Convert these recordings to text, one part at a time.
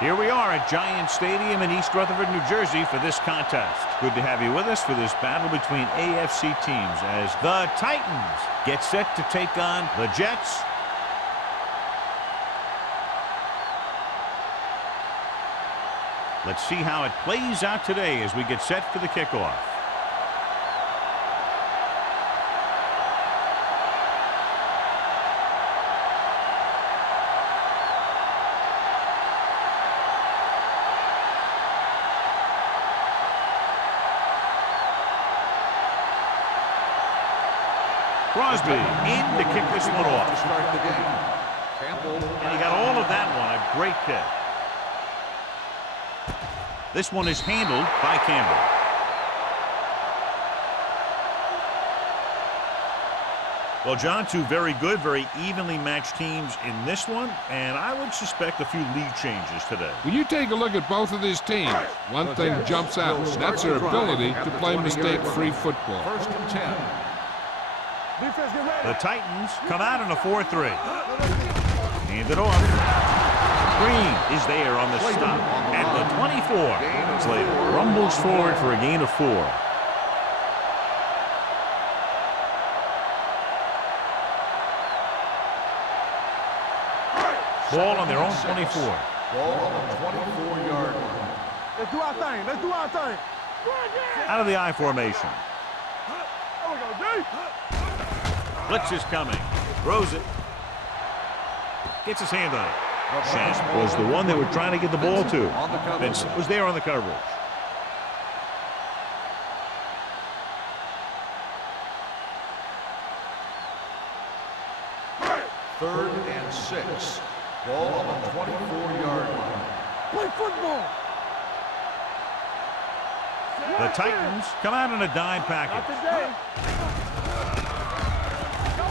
Here we are at Giant Stadium in East Rutherford, New Jersey for this contest. Good to have you with us for this battle between AFC teams as the Titans get set to take on the Jets. Let's see how it plays out today as we get set for the kickoff. Crosby in to kick this one off. And he got all of that one. A great kick. This one is handled by Campbell. Well, John, two very good, very evenly matched teams in this one, and I would suspect a few lead changes today. When you take a look at both of these teams, one thing jumps out, and that's their ability to play mistake-free football. 1st and 10. The Titans come out in a 4-3. Hand it off. Green is there on the stop at the 24. Slater rumbles forward for a gain of 4. Ball on their own 24. Ball on the 24-yard line. Let's do our thing. Let's do our thing. Out of the I formation. There we go, D. Blitz is coming. Throws it. Gets his hand on it. Shannon was the one they were trying to get the ball to. Vincent was there on the coverage. Third and 6. Ball on the 24-yard line. Play football. The Titans come out in a dime package.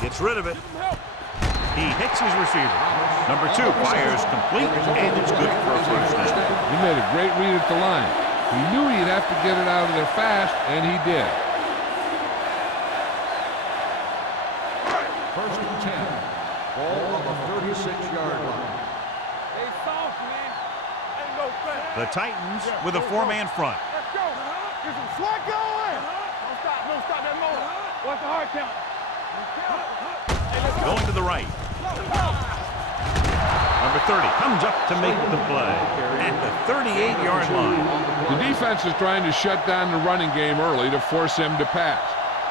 Gets rid of it. He hits his receiver. Number 2 fires complete, and it's good for a first down. He made a great read at the line. He knew he'd have to get it out of there fast, and he did. 1st and 10. Ball on the 36-yard line. Hey, soft, man. Ain't no fast. The Titans with a 4-man front. Let's go. Get some swag going. Don't stop that motor. Watch the hard count. Going to the right. Number 30 comes up to make the play at the 38-yard line. The defense is trying to shut down the running game early to force him to pass.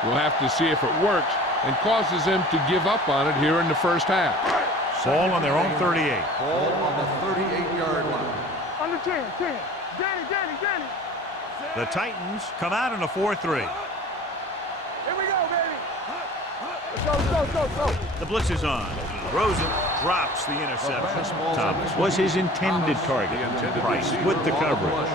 We'll have to see if it works and causes him to give up on it here in the first half. Ball on their own 38. Ball on the 38-yard line. Under 10. Danny. The Titans come out in a 4-3. Here we go, baby. Let's go. The blitz is on. Throws it, drops the interception. Thomas was his intended target. Price with the coverage.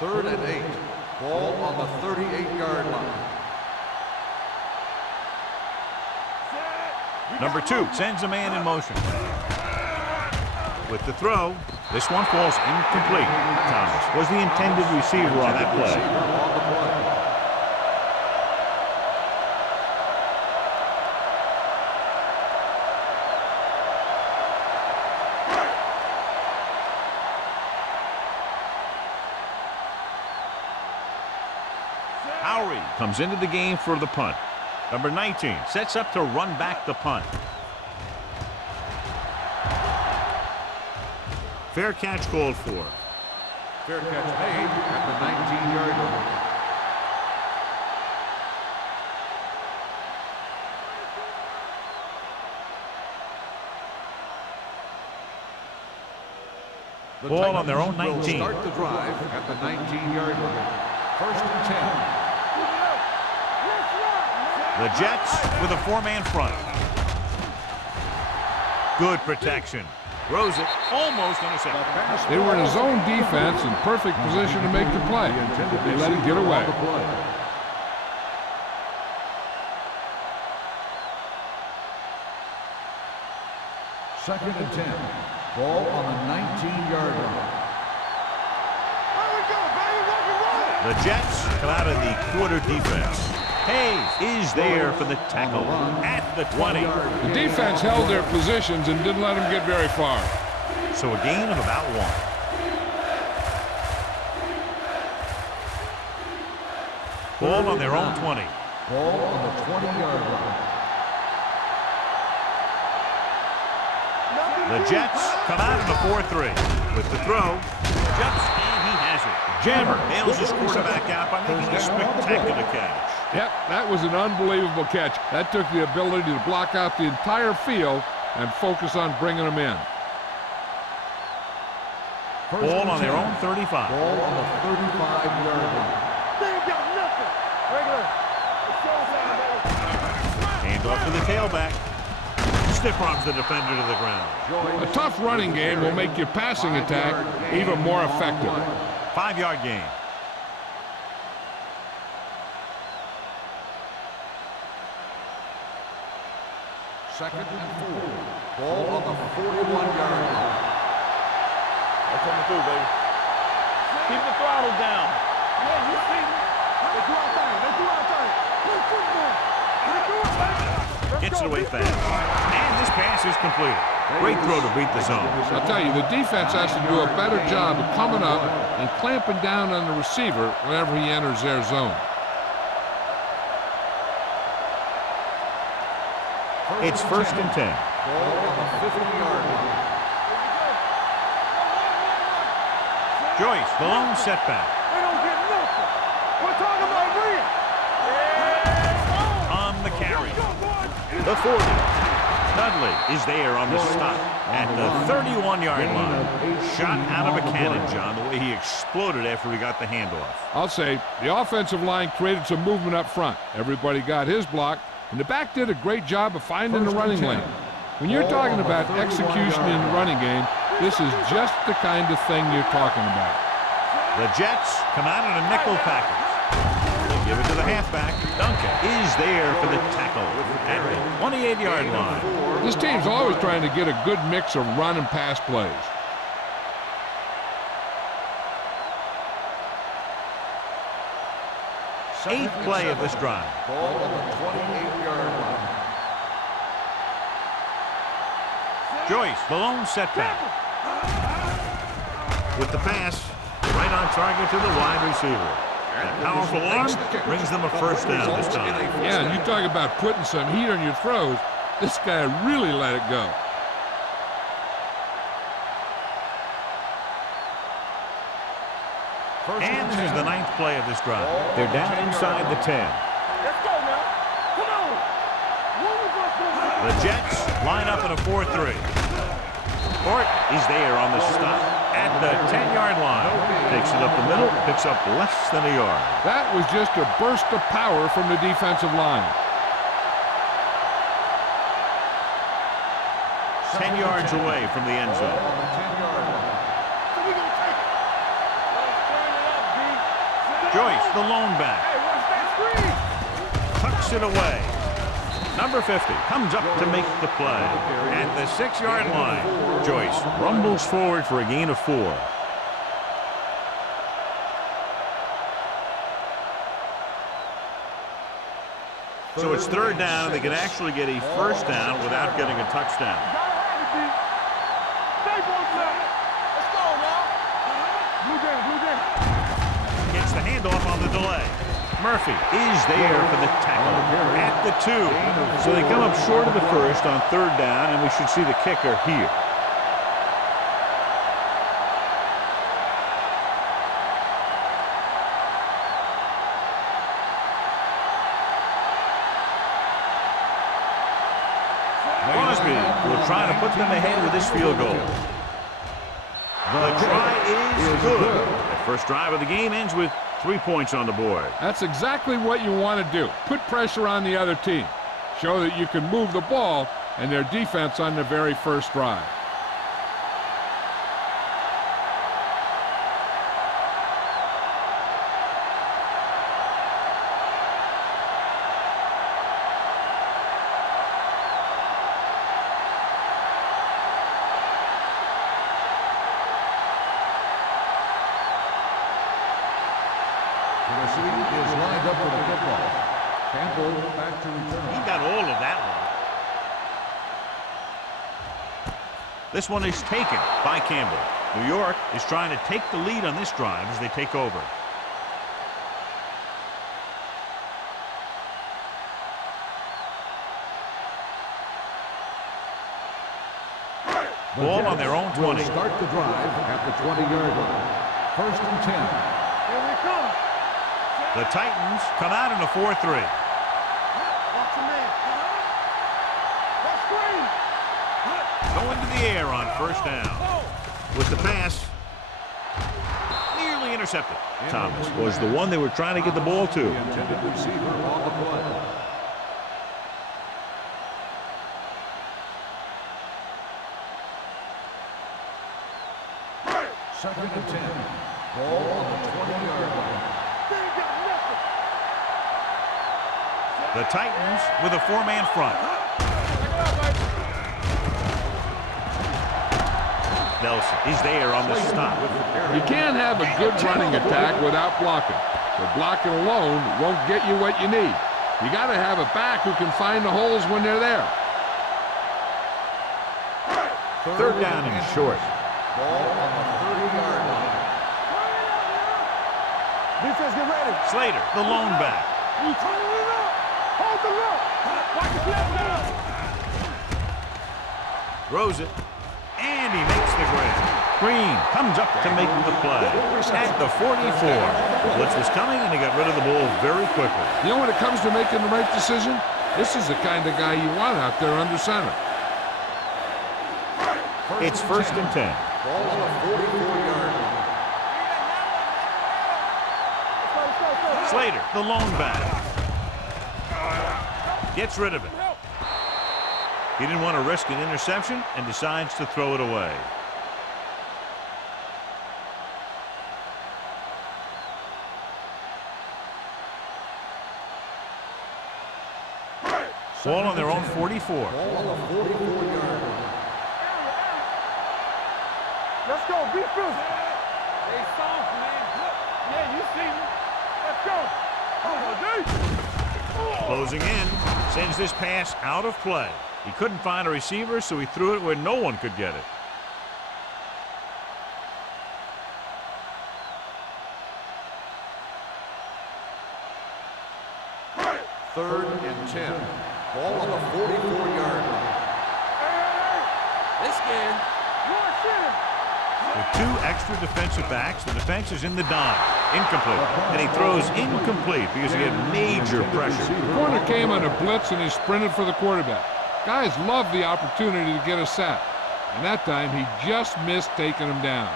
Third and 8. Ball on the 38-yard line. Number 2 sends a man in motion. With the throw, this one falls incomplete. Thomas was the intended receiver on that play. Howery comes into the game for the punt. Number 19 sets up to run back the punt. Fair catch called for. Fair catch made at the 19-yard line. Ball on their own 19. Start the drive at the 19-yard line. 1st and 10. The Jets with a 4-man front. Good protection. Throws it, almost intercepted. They were in a zone defense in perfect position to make the play. They let it get away. 2nd and 10. Ball on the 19-yard line. There we go, baby. Rock and roll. The Jets come out of the quarter defense. Hayes is there for the tackle at the 20. The defense held their positions and didn't let them get very far. So a gain of about 1. Ball on their own 20. Ball on the 20-yard line. The Jets come out in a 4-3. With the throw, jumps, and he has it. Jammer nails his quarterback out by making a spectacular catch. Yep, that was an unbelievable catch. That took the ability to block out the entire field and focus on bringing them in. Ball on their own 35. Ball on the 35-yard line. They ain't got nothing. Regular. Hand off to the tailback. Stiff arms the defender to the ground. A tough running game will make your passing attack even more effective. 5-yard gain. Second and 4. Ball on the 41-yard line. They're coming through, baby. Keep the throttle down. Yeah, you see me? They do our thing. They do our thing. Play football. They do our thing. Gets it away fast. And this pass is completed. Great throw to beat the zone. I'll tell you, the defense has to do a better job of coming up and clamping down on the receiver whenever he enters their zone. It's 1st and 10. Ball on the 50-yard line. Joyce, the lone setback. They don't get nothing. We're talking about real. On the carry. The 40. Dudley is there on the stop at the 31-yard line. Shot out of a cannon, John, the way he exploded after he got the handoff. I'll say the offensive line created some movement up front. Everybody got his block, and the back did a great job of finding the running lane. When you're talking about execution in the running game, this is just the kind of thing you're talking about. The Jets come out in a nickel package. They give it to the halfback. Duncan is there for the tackle at the 28-yard line. This team's always trying to get a good mix of run and pass plays. Eighth play of this drive. Ball on the 28-yard line. Joyce, the lone setback. With the pass, right on target to the wide receiver. That powerful arm brings them a first down this time. Yeah, and you talk about putting some heat on your throws. This guy really let it go. And this is the 9th play of this drive. They're down inside the 10. Let's go now. Come on. The Jets line up in a 4-3. Fort is there on the stop at the 10-yard line. Takes it up the middle, picks up less than a yard. That was just a burst of power from the defensive line. 10 yards away from the end zone. On the 10-yard line. Joyce, the lone back. Hey, watch that screen. Tucks it away. Number 50 comes up to make the play. At the 6-yard line, Joyce rumbles forward for a gain of 4. So it's 3rd down, and they can actually get a first down without getting a touchdown. Stay both sides. Let's go now. Blue down. Gets the handoff on the delay. Murphy is there for the tackle at the 2. So they come up short of the first on 3rd down, and we should see the kicker here. Crosby will try to put them ahead with this field goal. The try is good. The first drive of the game ends with 3 points on the board. That's exactly what you want to do. Put pressure on the other team. Show that you can move the ball and their defense on the very first drive. Tennessee is lined up for the kickoff. Campbell back to return. He got all of that one. This one is taken by Campbell. New York is trying to take the lead on this drive as they take over. Ball on their own 20. Will start the drive at the 20-yard line. 1st and 10. Here we come. The Titans come out in a 4-3. Watch your man. Let's screen. Going to the air on 1st down. With the pass, nearly intercepted. Thomas was the one they were trying to get the ball to. The intended receiver on the play. 2nd and 10. Ball on the 20-yard line. The Titans with a 4-man front. Nelson is there on the stop. You can't have a good running attack without blocking. But blocking alone won't get you what you need. You got to have a back who can find the holes when they're there. 3rd down and short. Ball on the 30-yard line. Defense, get ready. Slater, the lone back. You turn it up. Hold the look. Watch the left down. Throws it. And he makes the grab. Green comes up to make the play. At the 44. The blitz was coming, and he got rid of the ball very quickly. You know, when it comes to making the right decision, this is the kind of guy you want out there under center. It's 1st and 10. Ball on the 44-yard line. Slater, the lone back. Gets rid of it. He didn't want to risk an interception and decides to throw it away. Ball on their own 44. Ball on the 44-yard line. Let's go. Be first. Stay soft, man. Yeah, you see me. Let's go. Closing in, sends this pass out of play. He couldn't find a receiver, so he threw it where no one could get it. Third and 10. Ball on the 44-yard line. This game. With 2 extra defensive backs, the defense is in the dime. Incomplete. And he throws incomplete because he had major pressure. The corner came on a blitz and he sprinted for the quarterback. Guys love the opportunity to get a sack. And that time he just missed taking him down.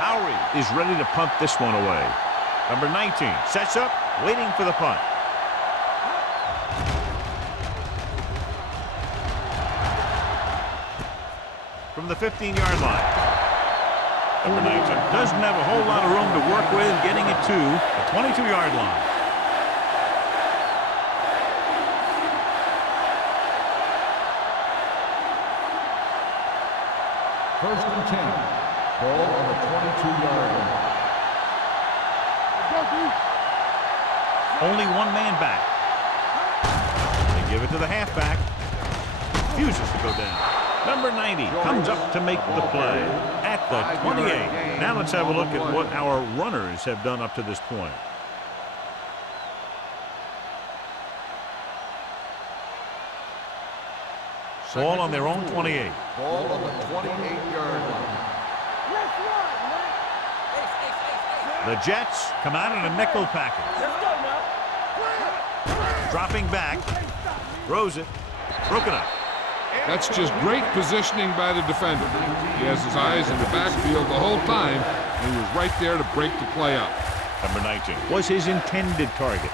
Howery is ready to punt this one away. Number 19 sets up, waiting for the punt. From the 15-yard line. Number 19 doesn't have a whole lot of room to work with, getting it to the 22-yard line. First and 10. Ball on the 22-yard line. Only 1 man back. They give it to the halfback. Refuses to go down. Number 90 comes up to make the play at the 28. Now let's have a look at what our runners have done up to this point. Ball on their own 28. Ball on the 28-yard line. The Jets come out in a nickel package. Dropping back. Throws it. Broken up. That's just great positioning by the defender. He has his eyes in the backfield the whole time, and he was right there to break the play up. Number 19 was his intended target.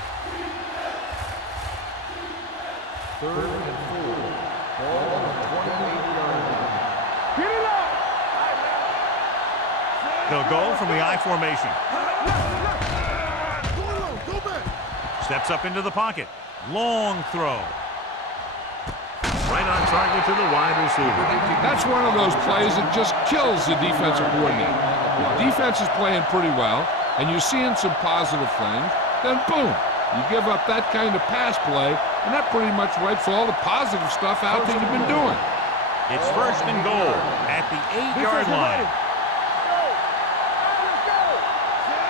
Third and 4. Ball on the 28-yard line. Get it up. They'll go from the I formation. Steps up into the pocket. Long throw. Right on target to the wide receiver. That's one of those plays that just kills the defensive coordinator. The defense is playing pretty well, and you're seeing some positive things. Then boom, you give up that kind of pass play, and that pretty much wipes all the positive stuff out that you've been doing. It's first and goal at the 8-yard line.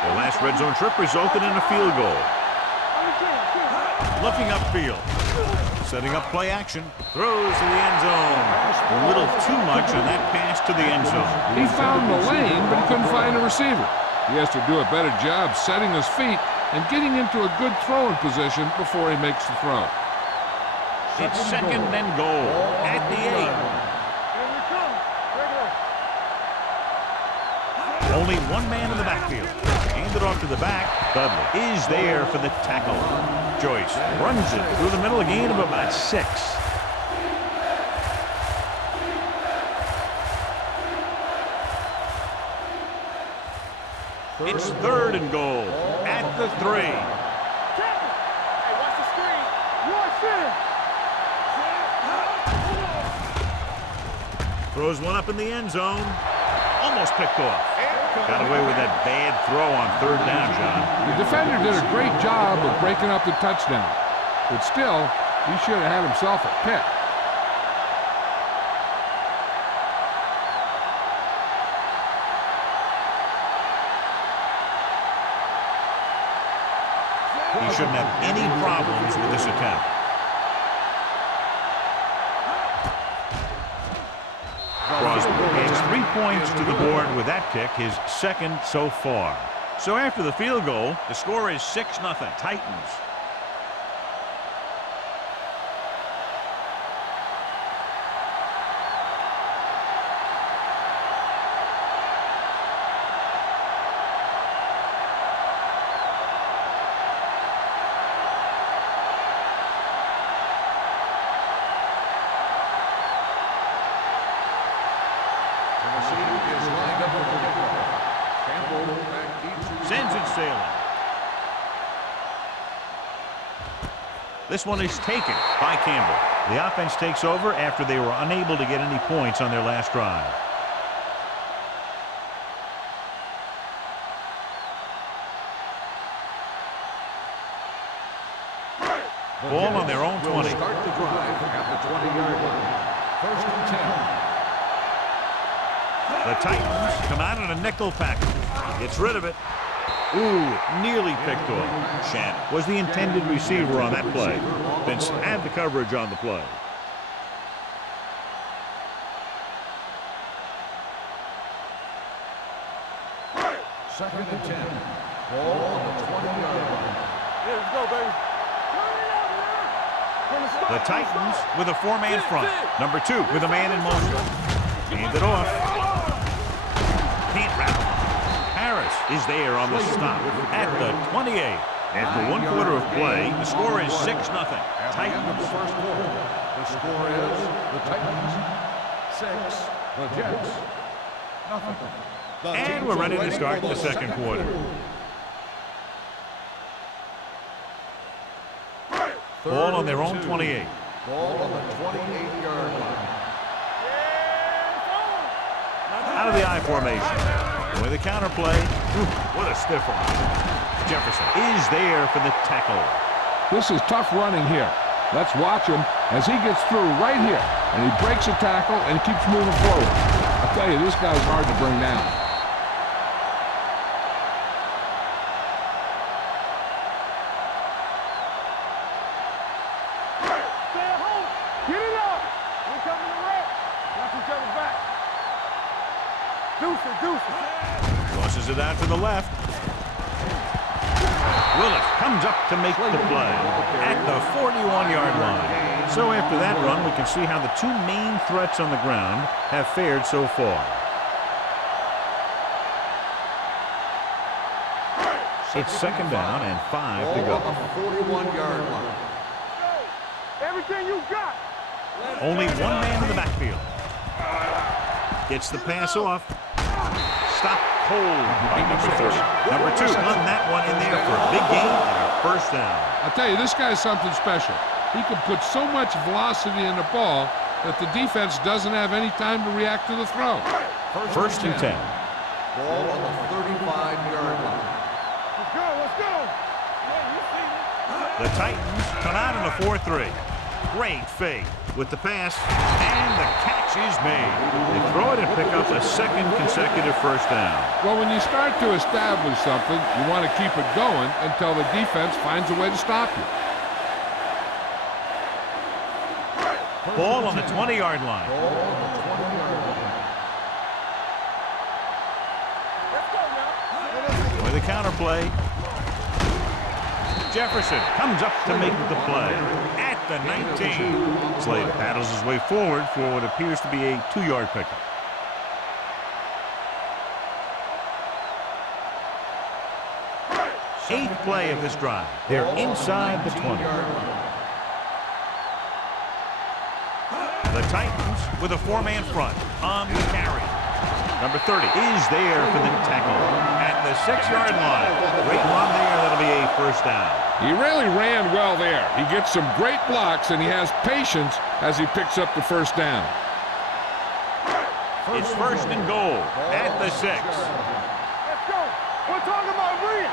The last red zone trip resulted in a field goal. Looking upfield. Setting up play action. Throws to the end zone. A little too much on that pass to the end zone. He found the lane, but he couldn't find a receiver. He has to do a better job setting his feet and getting into a good throwing position before he makes the throw. It's second and goal at the 8. Only one man in the backfield. Handed off to the back. Dudley is there for the tackle. Joyce runs it through the middle, a gain of about 6. It's third and goal at the 3. Hey, watch the screen. Throws one up in the end zone. Almost picked off. Got away with that bad throw on third down, John. The defender did a great job of breaking up the touchdown, but still, he should have had himself a pick. He shouldn't have any problems with this attempt. Crosby adds 3 points to the board with that kick, his second so far. So after the field goal, the score is 6-0 Titans. Sends it sailing. This one is taken by Campbell. The offense takes over after they were unable to get any points on their last drive. Ball on their own 20. Start the drive at the 20-yard line. First and 10. The Titans come out in a nickel package. Gets rid of it. Ooh, nearly picked off. Shannon was the intended receiver on that play. Vince had the coverage on the play. Second and 10. Ball on the 20-yard line. Yeah, let's go, baby. The Titans with a 4-man front. Number 2 with a man in motion. Hand it off. Can't wrap it. Harris is there on the stop at the 28. After 1 quarter of play, the score is 6-0. Titans. The first quarter. The score is the Titans 6, the Jets nothing. And we're ready to start the second quarter. Ball on their own 28. Ball on the 28-yard line. Out of the I formation. With a counter play. What a stiff one. Jefferson is there for the tackle. This is tough running here. Let's watch him as he gets through right here, and he breaks a tackle and keeps moving forward. I tell you, this guy's hard to bring down. Get it up. We're coming to wreck. Watch each other back. Deuces. Tosses it out to the left. Willis comes up to make the play at the 41-yard line. So after that run, we can see how the 2 main threats on the ground have fared so far. It's second down and 5 to go. Ball on the 41-yard line. Everything you got. Only 1 man in the backfield. Gets the pass off. Stop cold by number 30. Number 2 on that one in there for a big gain and a first down. I'll tell you, this guy's something special. He can put so much velocity in the ball that the defense doesn't have any time to react to the throw. First and 10. Ball on the 35-yard line. Let's go, let's go. Yeah, you see me. The Titans come out in a 4-3. Great fake with the pass, and the catch is made. They throw it and pick up a second consecutive first down. Well, when you start to establish something, you want to keep it going until the defense finds a way to stop you. Ball on the 20-yard line. Ball on the 20-yard line. Let's go now. With a counter play. Jefferson comes up to make the play at the 19. Slade paddles his way forward for what appears to be a 2-yard pickup. Eighth play of this drive. They're inside the 20. The Titans with a 4-man front on the carry. Number 30 is there for the tackle at the 6-yard line. Great run there. That'll be a first down. He really ran well there. He gets some great blocks, and he has patience as he picks up the first down. It's first and goal at the 6. Let's go. We're talking about Bree.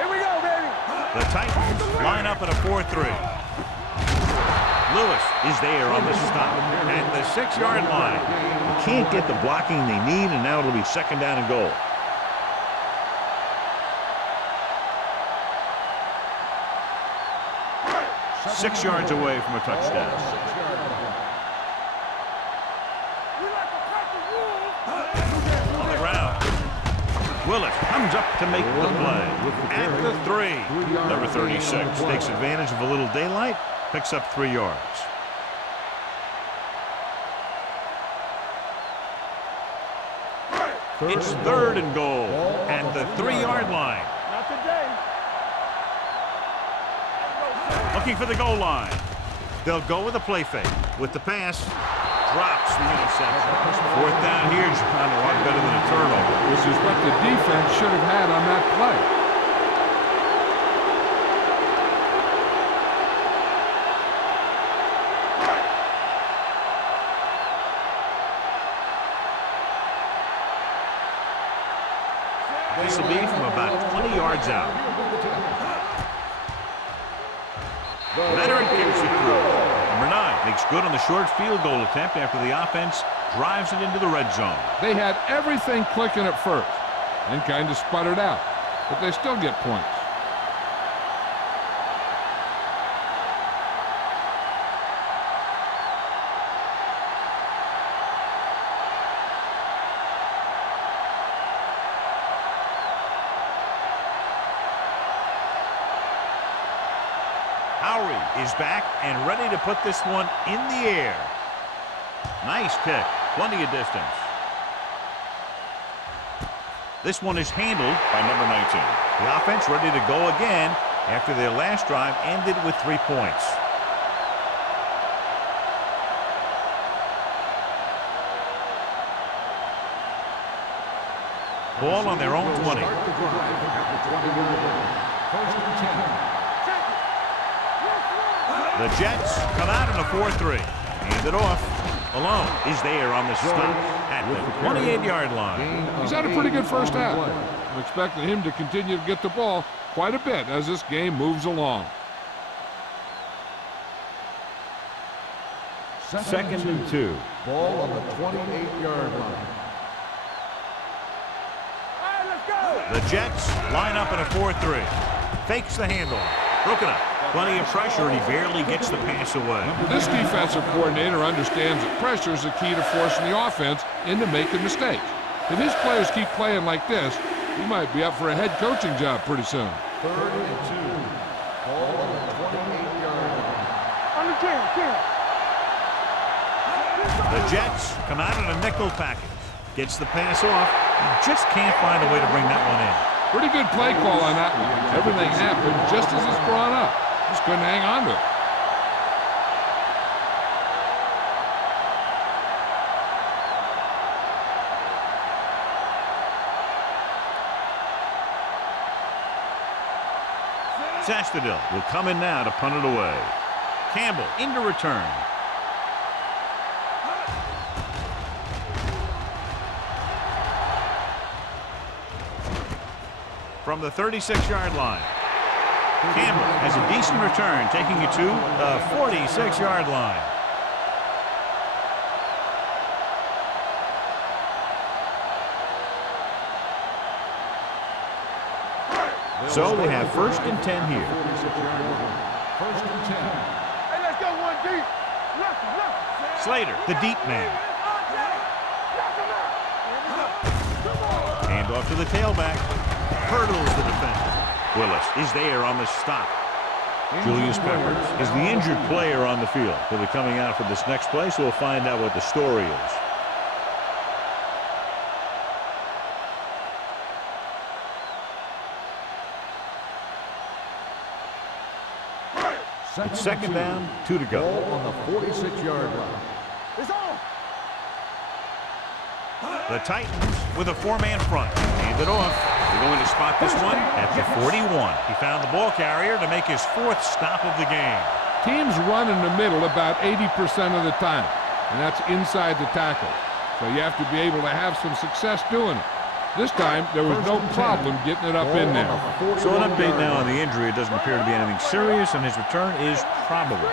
Here we go, baby. The Titans line up in a 4-3. Lewis is there on the stop at the 6-yard line. They can't get the blocking they need, and now it'll be second down and goal. Six yards away from a touchdown. We like to cut the rules. On the ground. Willis comes up to make the play at the 3. Number 36 takes advantage of a little daylight, picks up 3 yards. It's third and goal at the 3-yard line. Not today. Looking for the goal line. They'll go with a play fake. With the pass, drops the interception. Fourth down here, John, a lot better than a turnover. This is what the defense should have had on that play. This will be from about 20 yards out. Leonard kicks it through. Number 9 makes good on the short field goal attempt after the offense drives it into the red zone. They had everything clicking at first and kind of sputtered out, but they still get points. Is back and ready to put this one in the air. Nice kick. Plenty of distance. This one is handled by number 19. The offense ready to go again after their last drive ended with 3 points. Ball on their own 20. The Jets come out in a 4-3. Hand it off. Alone is there on the stop at the 28-yard line. He's had a pretty good first half. I'm expecting him to continue to get the ball quite a bit as this game moves along. Second and 2. Ball on the 28-yard line. All right, let's go. The Jets line up in a 4-3. Fakes the handoff. Broken up. Plenty of pressure, and he barely gets the pass away. This defensive coordinator understands that pressure is the key to forcing the offense into making mistakes. If his players keep playing like this, he might be up for a head coaching job pretty soon. Third and 2. Ball on the 28-yard line. On the 10. The Jets come out in a nickel package. Gets the pass off. He just can't find a way to bring that one in. Pretty good play call on that one. Everything happened just as it's brought up. Just couldn't hang on to it. Sastadil will come in now to punt it away. Campbell into return. From the 36-yard line. Campbell has a decent return, taking it to the 46-yard line. So they have 1st and 10 here. 1st and 10. Hey, let's go one deep. Left. Slater, the deep man. Hand off to the tailback. Hurdles the defender. Willis is there on the stop. Julius Peppers is the injured player on the field. He'll be coming out for this next play, so we'll find out what the story is. It's 2nd down, 2 to go. Ball on the 46-yard line. It's on. The Titans with a 4-man front. Hand it off. They're going to spot this one at the 41. He found the ball carrier to make his 4th stop of the game. Teams run in the middle about 80% of the time, and that's inside the tackle. So you have to be able to have some success doing it. This time, there was no problem getting it up in there. So an update now on the injury. It doesn't appear to be anything serious, and his return is probable.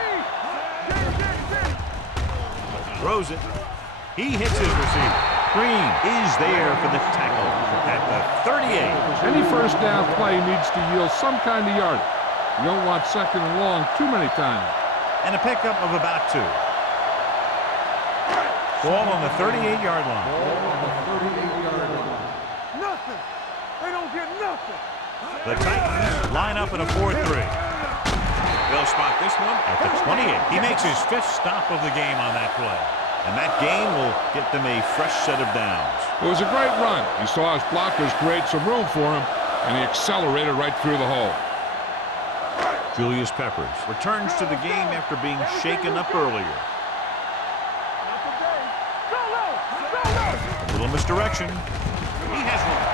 Throws it. He hits his receiver. Green is there for the tackle at the 38. Any first down play needs to yield some kind of yardage. You don't want 2nd and long too many times. And a pickup of about 2. Ball on the 38-yard line. Ball on the 38-yard line. Nothing. They don't get nothing. The Titans line up in a 4-3. They'll spot this one at the 28. He makes his 5th stop of the game on that play. And that gain will get them a fresh set of downs. It was a great run. He saw his blockers create some room for him, and he accelerated right through the hole. Julius Peppers returns to the game after being shaken up earlier. A little misdirection. He has one.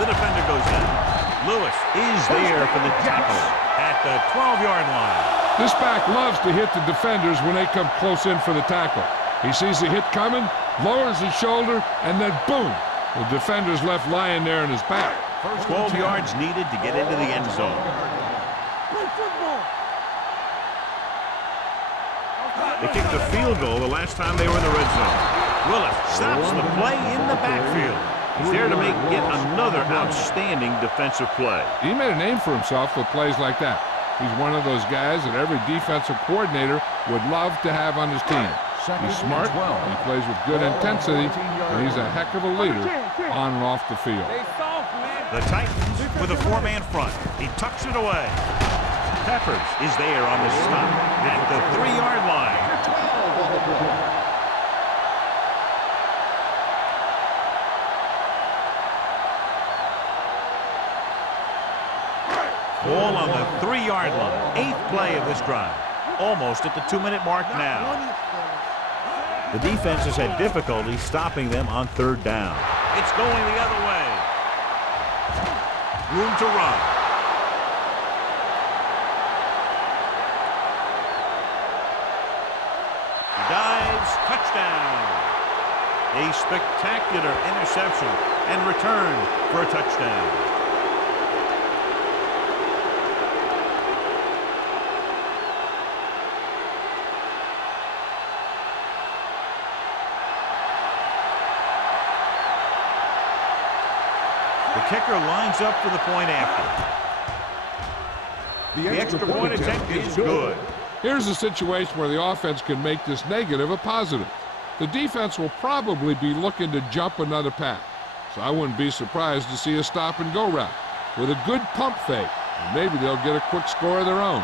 The defender goes down. Lewis is there for the tackle at the 12-yard line. This back loves to hit the defenders when they come close in for the tackle. He sees the hit coming, lowers his shoulder, and then boom, the defender's left lying there in his back. 12 yards needed to get into the end zone. They kicked a field goal the last time they were in the red zone. Willis stops the play in the backfield. He's there to make yet another outstanding defensive play. He made a name for himself with plays like that. He's one of those guys that every defensive coordinator would love to have on his team. He's smart, he plays with good intensity, and he's a heck of a leader on and off the field. The Titans with a 4-man front. He tucks it away. Peppers is there on the stop at the 3-yard line. Ball on the 3-yard line. 8th play of this drive. Almost at the 2-minute mark now. The defense has had difficulty stopping them on 3rd down. It's going the other way. Room to run. He dives. Touchdown. A spectacular interception and return for a touchdown. The kicker lines up for the point after. The extra point attempt is good. Here's a situation where the offense can make this negative a positive. The defense will probably be looking to jump another pack, so I wouldn't be surprised to see a stop-and-go route with a good pump fake, and maybe they'll get a quick score of their own.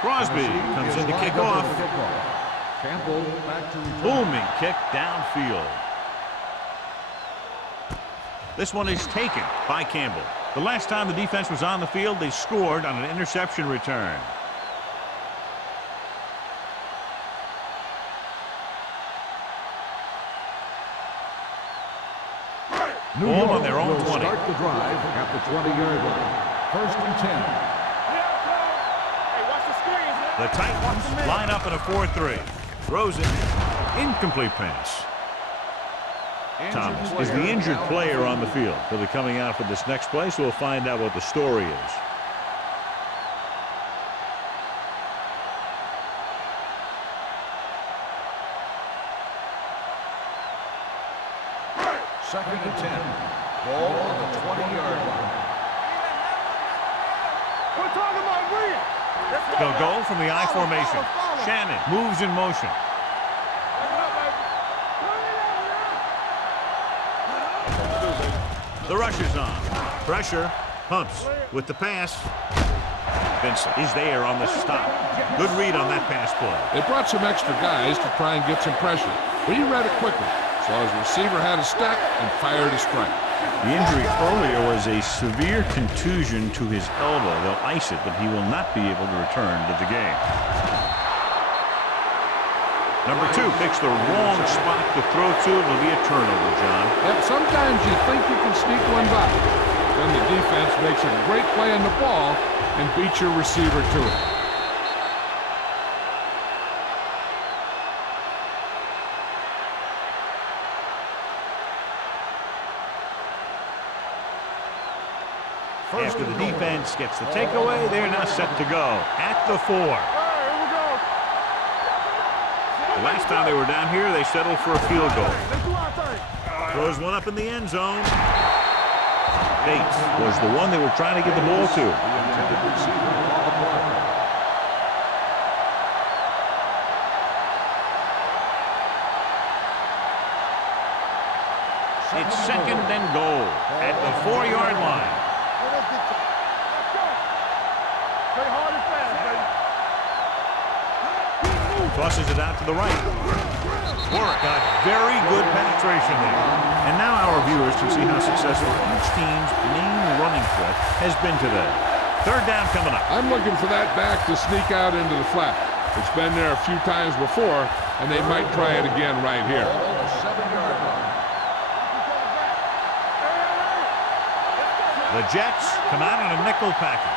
Crosby comes in to kick off. Campbell back to Booming kick downfield. This one is taken by Campbell. The last time the defense was on the field, they scored on an interception return. New Ball York on their own will 20. start the drive at the 20-yard line. First and 10. Hey, watch the screens, man. The Titans line up in a 4-3. Throws it. Incomplete pass. Thomas is the injured player on the field. He'll be coming out for this next play, so we'll find out what the story is. Second and 10. Ball on the 20-yard line. We're talking about Green. Let's go. They'll go from the I formation. Shannon moves in motion. The rush is on. Pressure. Pumps with the pass. Vincent is there on the stop. Good read on that pass play. They brought some extra guys to try and get some pressure, but he read it quickly. So his receiver had a step and fired a strike. The injury earlier was a severe contusion to his elbow. They'll ice it, but he will not be able to return to the game. Number 2 picks the wrong spot to throw to. It'll be a turnover, John. Yep, sometimes you think you can sneak one by. Then the defense makes a great play on the ball and beats your receiver to it. After the defense gets the takeaway, they're now set to go at the 4. All right, here we go. The last time they were down here, they settled for a field goal. Let's do our thing. Throws one up in the end zone. Bates was the one they were trying to get the ball to. The intended receiver on the play. It's second and goal at the 4-yard line. Let's go. Play hard and fast, baby. Tosses it out to the right. Warwick got very good penetration there. And now our viewers can see how successful each team's main running threat has been today. Third down coming up. I'm looking for that back to sneak out into the flat. It's been there a few times before, and they might try it again right here. Ball on the 7-yard line. The Jets come out in a nickel package.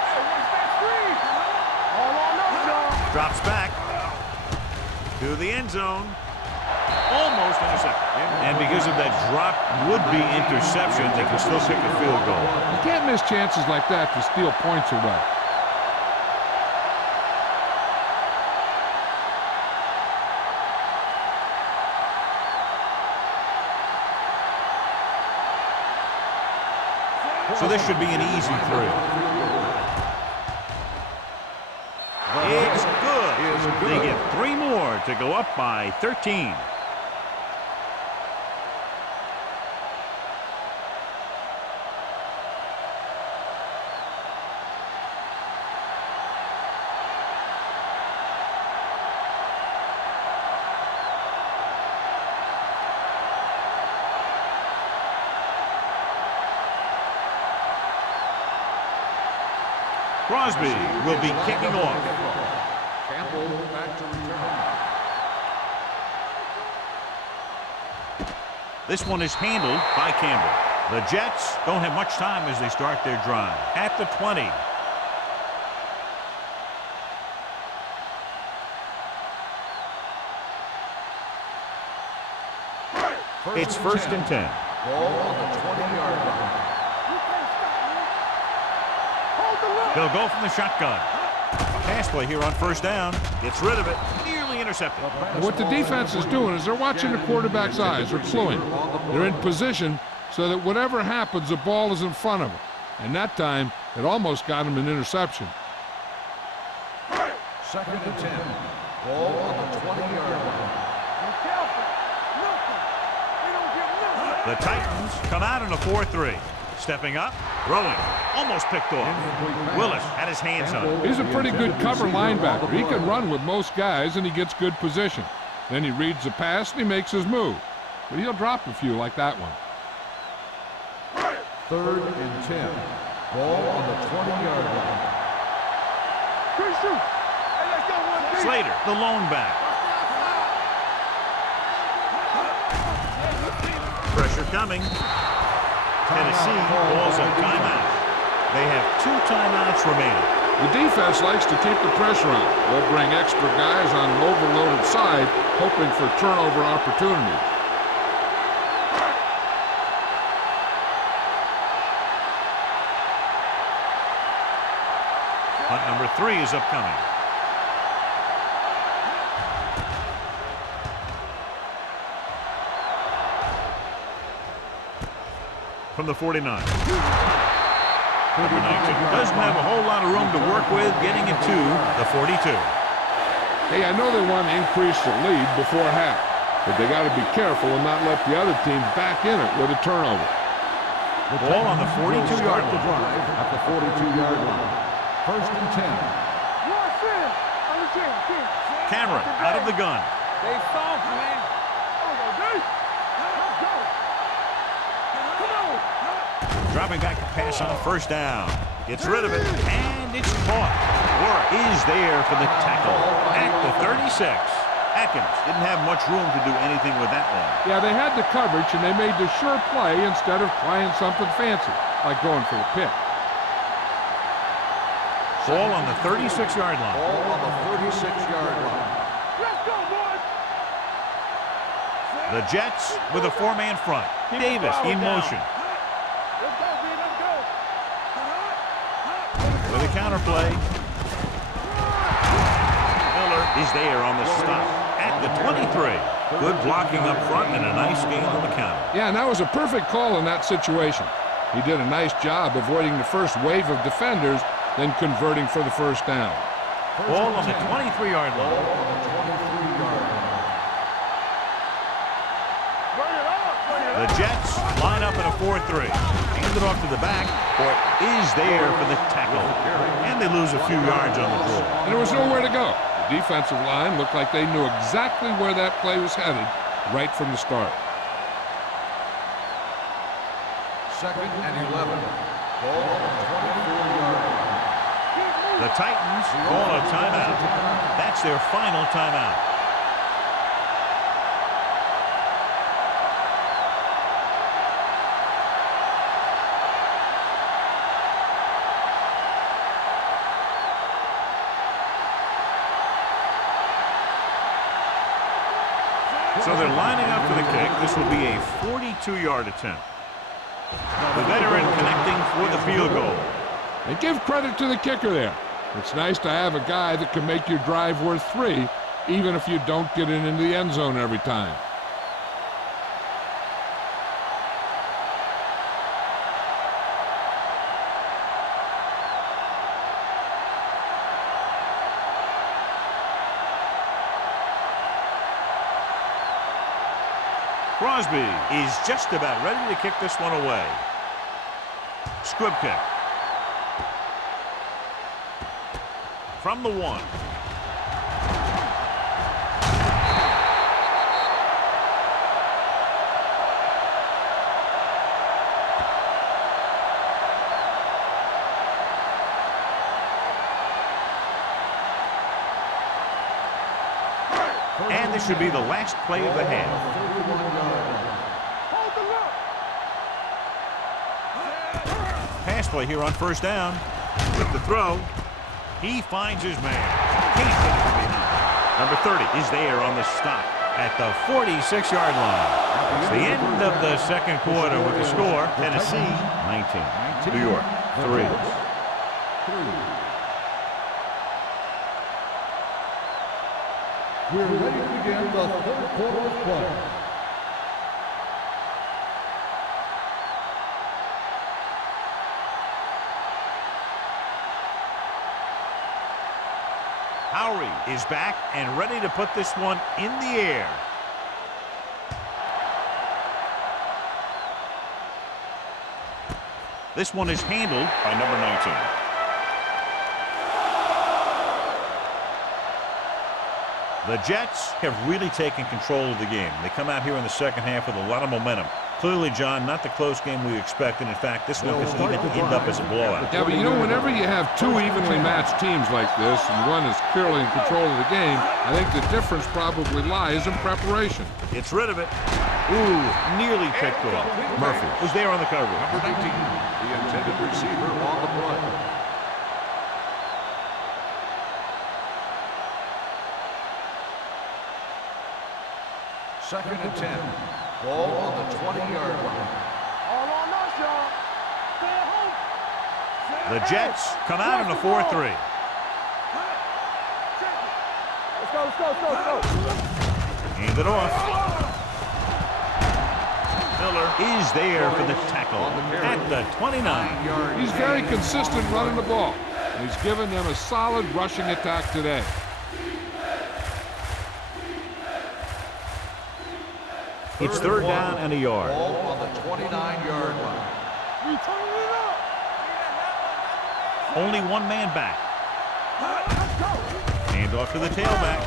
Drops back to the end zone. Almost intercepted. And because of that drop would-be interception, they can still pick a field goal. You can't miss chances like that to steal points away. So this should be an easy throw. It's good. They get 3 more to go up by 13. Crosby will be kicking off. Campbell back to return. This one is handled by Campbell. The Jets don't have much time as they start their drive. At the 20. It's first and 10. Ball on the 20-yard line. They'll go from the shotgun. Pass play here on first down. Gets rid of it. Nearly intercepted. What the defense is doing is they're watching the quarterback's eyes. They're cluing. They're in position so that whatever happens, the ball is in front of them. And that time, it almost got him an interception. Second and 10. Ball on the 20-yard line. The Titans come out in a 4-3. Stepping up, throwing, almost picked off. Willis had his hands on it. He's a pretty good cover linebacker. He can run with most guys, and he gets good position. Then he reads the pass, and he makes his move. But he'll drop a few like that one. Third and 10. Ball on the 20-yard line. Slater, the lone back. Pressure coming. Tennessee calls a timeout. They have 2 timeouts remaining. The defense likes to keep the pressure on. They'll bring extra guys on an overloaded side, hoping for turnover opportunities. Punt number 3 is upcoming. From the 49. Number 19 doesn't have a whole lot of room to work with, getting it to the 42. Hey, I know they want to increase the lead before half, but they got to be careful and not let the other team back in it with a turnover. Ball on the 42-yard line. At the 42-yard line. First and 10. Cameron out of the gun. They soft, man. Dropping back to pass on first down. Gets rid of it, and it's caught. Warren is there for the tackle at the 36. Atkins didn't have much room to do anything with that one. Yeah, they had the coverage, and they made the sure play instead of trying something fancy, like going for the pick. Ball on the 36-yard line. Ball on the 36-yard line. Let's go, boys. The Jets with a 4-man front. Davis in motion. Let's go, B. Let's go. With a counterplay. Miller is there on the stop at the 23. Good blocking up front and a nice gain on the counter. Yeah, and that was a perfect call in that situation. He did a nice job avoiding the first wave of defenders, then converting for the first down. Ball on the 23-yard line. The Jets line up in a 4-3. Hand it off to the back. Boy, is there for the tackle. And they lose a few yards on the draw. And there was nowhere to go. The defensive line looked like they knew exactly where that play was headed right from the start. Second and 11. Ball on the 24-yard line. The Titans call a timeout. That's their final timeout. So they're lining up for the kick. This will be a 42-yard attempt. The veteran connecting for the field goal. And give credit to the kicker there. It's nice to have a guy that can make your drive worth 3, even if you don't get it into the end zone every time. Crosby is just about ready to kick this one away. Squib kick. From the 1. And this should be the last play of the half. Pass play here on first down. With the throw. He finds his man. Can't get it from behind. Number 30 is there on the stop at the 46-yard line. It's the end of the second quarter with the score. Tennessee 19. New York 3. We're ready to begin the third quarter of play. Howery is back and ready to put this one in the air. This one is handled by number 19. The Jets have really taken control of the game. They come out here in the second half with a lot of momentum. Clearly, John, not the close game we expected. In fact, this one could even end up as a blowout. Yeah, but you know, whenever you have two evenly matched teams like this, and one is clearly in control of the game, I think the difference probably lies in preparation. Gets rid of it. Ooh, nearly picked off. Murphy was there on the coverage. Number 19, the intended receiver on the play. Second and 10. Ball on the 20-yard line. All on us, y'all. Stay at home. The Jets come out in a 4-3. Let's go. Hand it off. Miller is there for the tackle at the 29. He's very consistent running the ball. And he's given them a solid rushing attack today. It's third down and a yard. Ball on the 29-yard line. We turning it up. Only one man back. Let's go. Hand off to the tailback.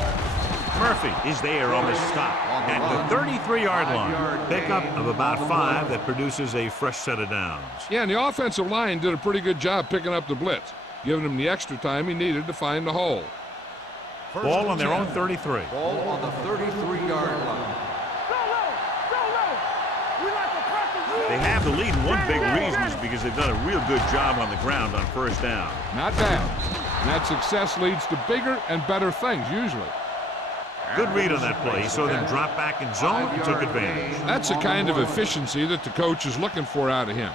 Murphy is there on the stop at the 33-yard line. Pickup of about 5 that produces a fresh set of downs. Yeah, and the offensive line did a pretty good job picking up the blitz, giving him the extra time he needed to find the hole. Ball on their own 33. Ball on the 33-yard line. They have the lead, and one big reason is because they've done a real good job on the ground on first down. Not bad. And that success leads to bigger and better things, usually. Good read on that play. He saw them drop back in zone and took advantage. That's the kind of efficiency that the coach is looking for out of him.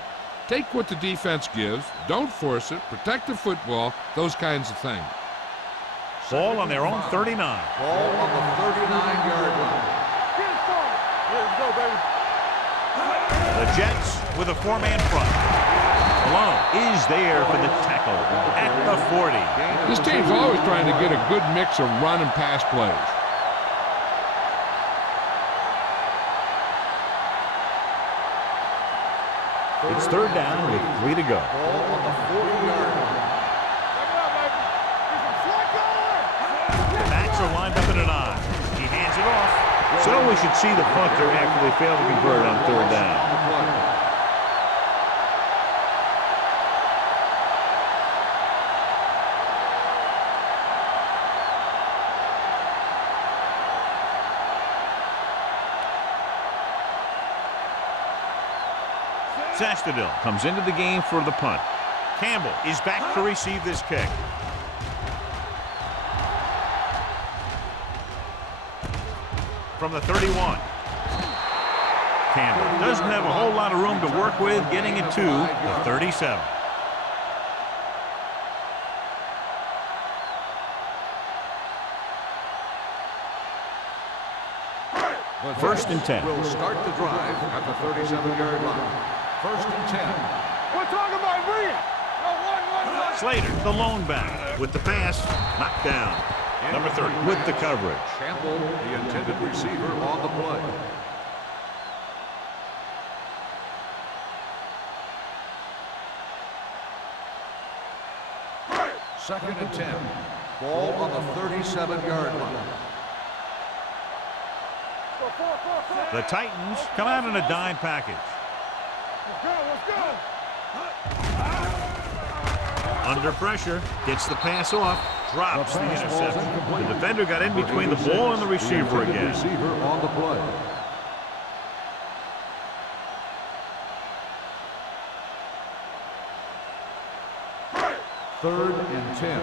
Take what the defense gives, don't force it, protect the football, those kinds of things. Ball on their own 39. Ball on the 39-yard line. Let's go, baby. The Jets with a 4-man front. Malone is there for the tackle at the 40. This team's always trying to get a good mix of run and pass plays. It's third down with 3 to go. Ball on the 40-yard line. The backs are lined up in an I. He hands it off. So we should see the punter after they fail to convert on third down. Sastadil comes into the game for the punt. Campbell is back to receive this kick. From the 31. Campbell doesn't have a whole lot of room to work with, getting it to the 37. First and 10. Will start the drive at the 37-yard line. First and 10. We're talking about bring it. No, one. Slater, the lone back, with the pass, knocked down. Number 30 with the coverage. Campbell, the intended receiver, on the play. Second and 10. Ball on the 37-yard line. The Titans come out in a dime package. Let's go. Under pressure, gets the pass off, drops the interception. The defender got in between the ball and the receiver again. Receiver on the play. Third and 10.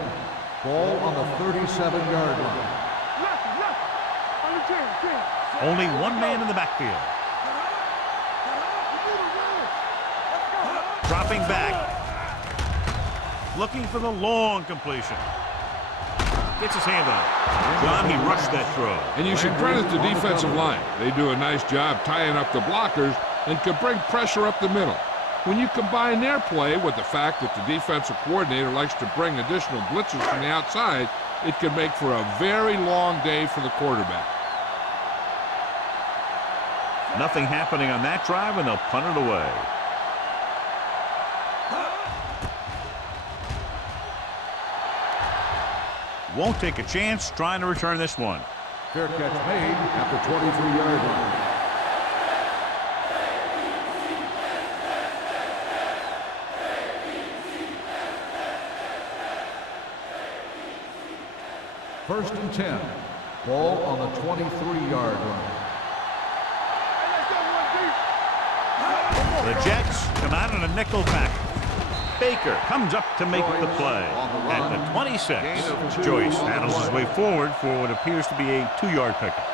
Ball on the 37-yard line. On the 10. Only one man in the backfield. Dropping back. Looking for the long completion. Gets his hand on it. John, he rushed that throw. And you should credit the defensive line. They do a nice job tying up the blockers and can bring pressure up the middle. When you combine their play with the fact that the defensive coordinator likes to bring additional blitzers from the outside, it can make for a very long day for the quarterback. Nothing happening on that drive, and they'll punt it away. Won't take a chance trying to return this one. Fair catch made at the 23-yard line. First and 10. Ball on the 23-yard line. The Jets come out in a nickel package. Baker comes up to make the play. At the 26, Joyce handles his way forward for what appears to be a 2-yard pickup.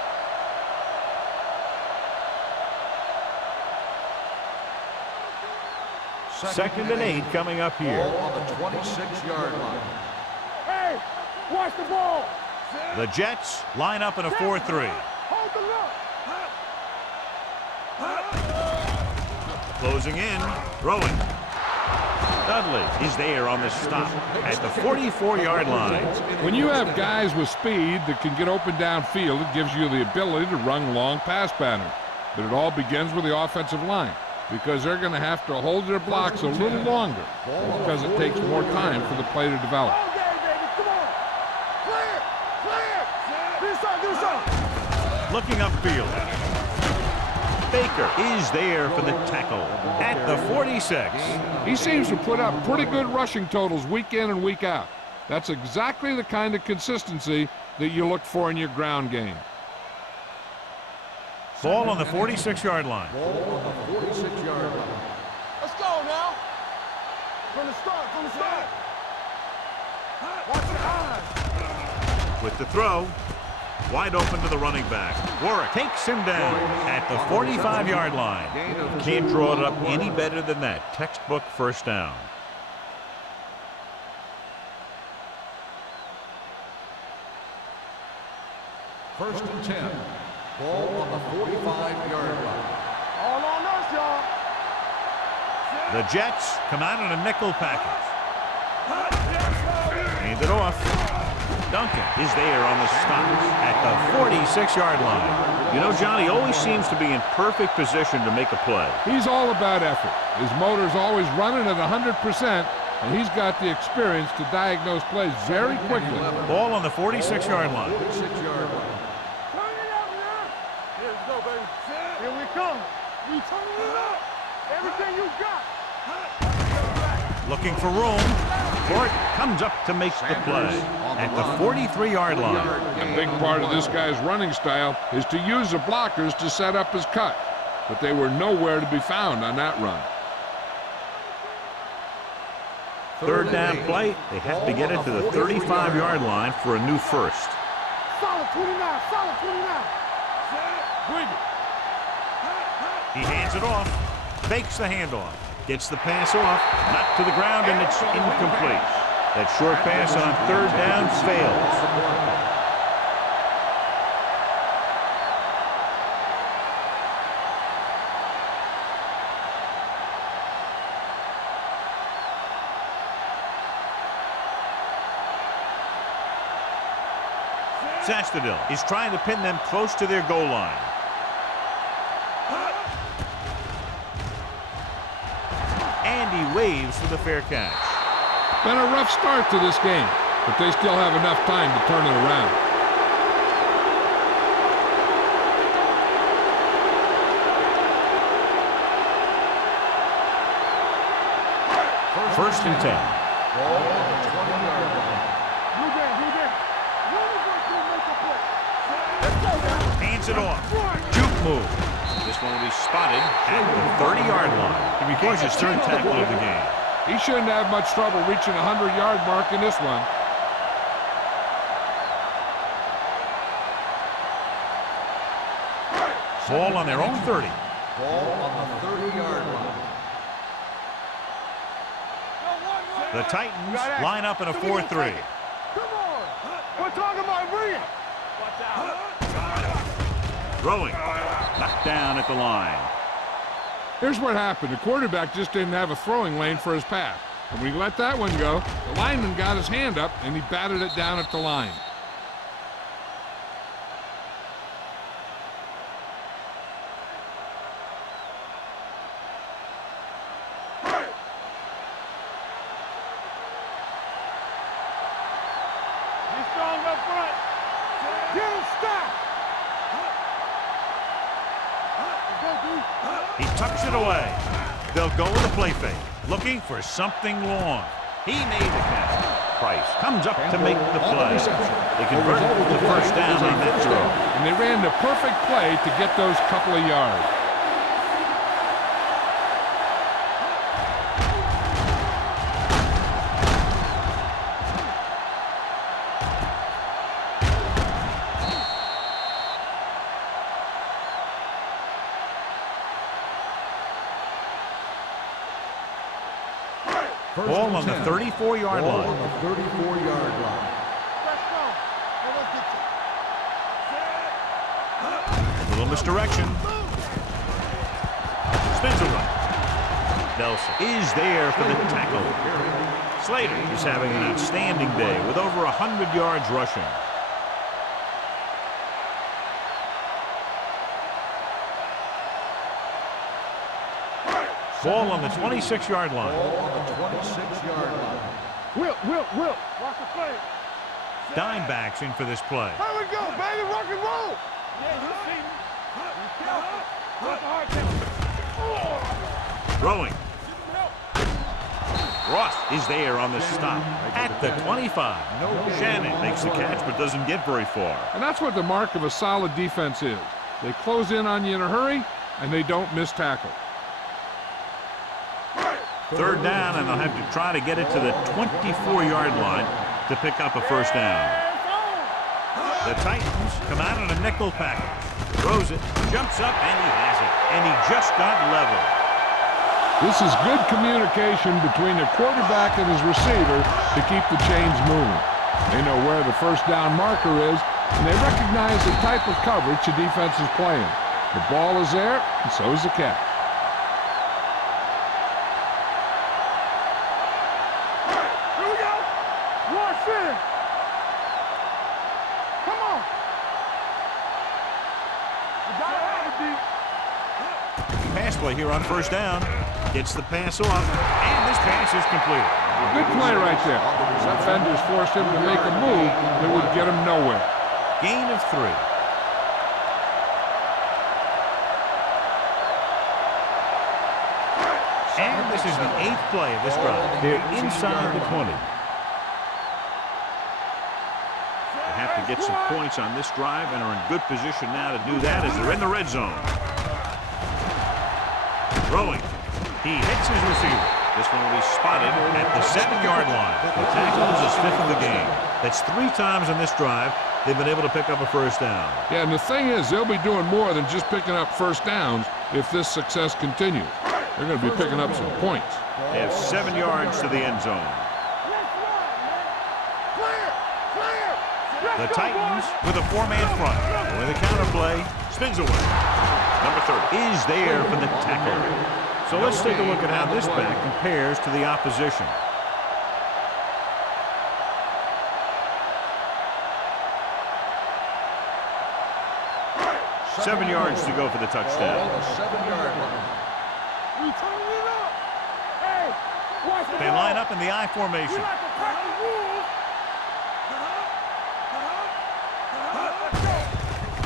Second and 8 coming up here. Ball on the 26-yard line. Hey, watch the ball. The Jets line up in a 4-3. Hold the look. Closing in, throwing. Dudley is there on the stop at the 44-yard line. When you have guys with speed that can get open downfield, it gives you the ability to run long pass patterns. But it all begins with the offensive line, because they're going to have to hold their blocks a little longer because it takes more time for the play to develop. All day, baby. Come on. Clear. Clear. Do something. Looking upfield. Baker is there for the tackle at the 46. He seems to put up pretty good rushing totals week in and week out. That's exactly the kind of consistency that you look for in your ground game. Ball on the 46-yard line. Ball on the 46-yard line. Let's go now. From the start. Watch your eyes. With the throw, wide open to the running back. Warwick takes him down at the 45-yard line. Can't draw it up any better than that. Textbook first down. First and 10. Ball on the 45-yard line. All on us, y'all. The Jets come out in a nickel package. Hand it off. Duncan is there on the stop at the 46-yard line. You know, Johnny always seems to be in perfect position to make a play. He's all about effort. His motor's always running at 100%, and he's got the experience to diagnose plays very quickly. Ball on the 46-yard line. 46-yard line. Turn it up, man. Here we go, baby. Here we come. We turn it up. Everything you got. Looking for room. Court comes up to make the play at the 43-yard line. A big part of this guy's running style is to use the blockers to set up his cut, but they were nowhere to be found on that run. Third down play. They have to get it to the 35-yard line for a new first. Solid 29. Solid 29. Bring it. He hands it off. Fakes the handoff. Gets the pass off, knocked to the ground, and it's incomplete. That short pass on third down fails. Sastadil is trying to pin them close to their goal line. He waves for the fair catch. Been a rough start to this game, but they still have enough time to turn it around. First and 10. Ball on the 20-yard line. Hands it off. Juke move. This one will be spotted at the 30-yard line. He records his third tackle of the game. He shouldn't have much trouble reaching the 100-yard mark in this one. Ball on their own 30. Ball on the 30-yard line. The Titans line up in a 4-3. Come on. We're talking about bring it. Watch out. Throwing. Knocked down at the line. Here's what happened. The quarterback just didn't have a throwing lane for his pass. And when he let that one go, the lineman got his hand up and he batted it down at the line. He's strong up front. Get him stopped. He tucks it away. They'll go with a play fake, looking for something long. He made the catch. Price comes up to make the play. They convert the first down on that throw. And they ran the perfect play to get those couple of yards. Ball on the 34-yard line. On the 34-yard line. Little misdirection. Spins away. Nelson is there for the tackle. Slater is having an outstanding day with over 100 yards rushing. Ball on the 26-yard line. Ball on the 26-yard line. Whip. Watch the play. Dime backs in for this play. Here we go, baby. Rock and roll. Yeah, you see me. Be careful. Watch the hard tackle. Throwing. Ross is there on the stop at the 25. Shannon makes the catch but doesn't get very far. And that's what the mark of a solid defense is. They close in on you in a hurry, and they don't miss tackle. Third down, and they'll have to try to get it to the 24-yard line to pick up a first down. The Titans come out on a nickel package. Throws it, jumps up, and he has it. And he just got level. This is good communication between the quarterback and his receiver to keep the chains moving. They know where the first down marker is, and they recognize the type of coverage the defense is playing. The ball is there, and so is the catch. Pass play here on first down. Gets the pass off, and this pass is completed. Good play right there. Defenders forced him to make a move that would get him nowhere. Gain of 3. And this is the 8th play of this drive. They're inside the 20. They have to get some points on this drive and are in good position now to do that as they're in the red zone. Throwing. He hits his receiver. This one will be spotted at the 7-yard line. The tackle is his 5th of the game. That's 3 times on this drive they've been able to pick up a first down. Yeah, and the thing is, they'll be doing more than just picking up first downs if this success continues. They're going to be picking up some points. They have 7 yards to the end zone. The Titans with a 4-man front. With a counter play, spins away. Number 30 is there for the tackle. So let's take a look at how this back compares to the opposition. Seven yards to go for the touchdown. They line up in the I formation.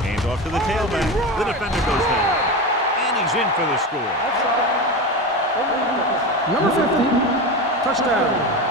Hands off to the tailback. The defender goes down. And he's in for the score. Number 50, touchdown.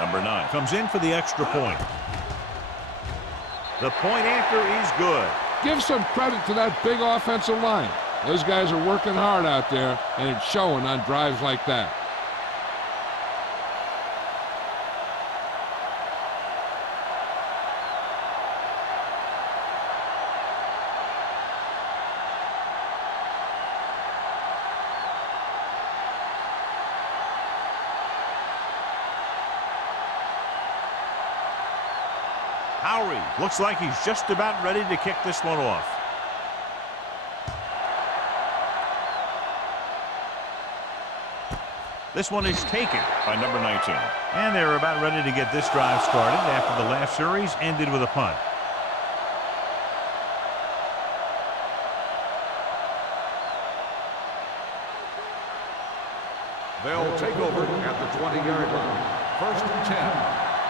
Number 9 comes in for the extra point. The point after is good. Give some credit to that big offensive line. Those guys are working hard out there, and it's showing on drives like that. Howery looks like he's just about ready to kick this one off. This one is taken by number 19. And they're about ready to get this drive started after the last series ended with a punt. They'll take over at the 20-yard line. 1st and 10.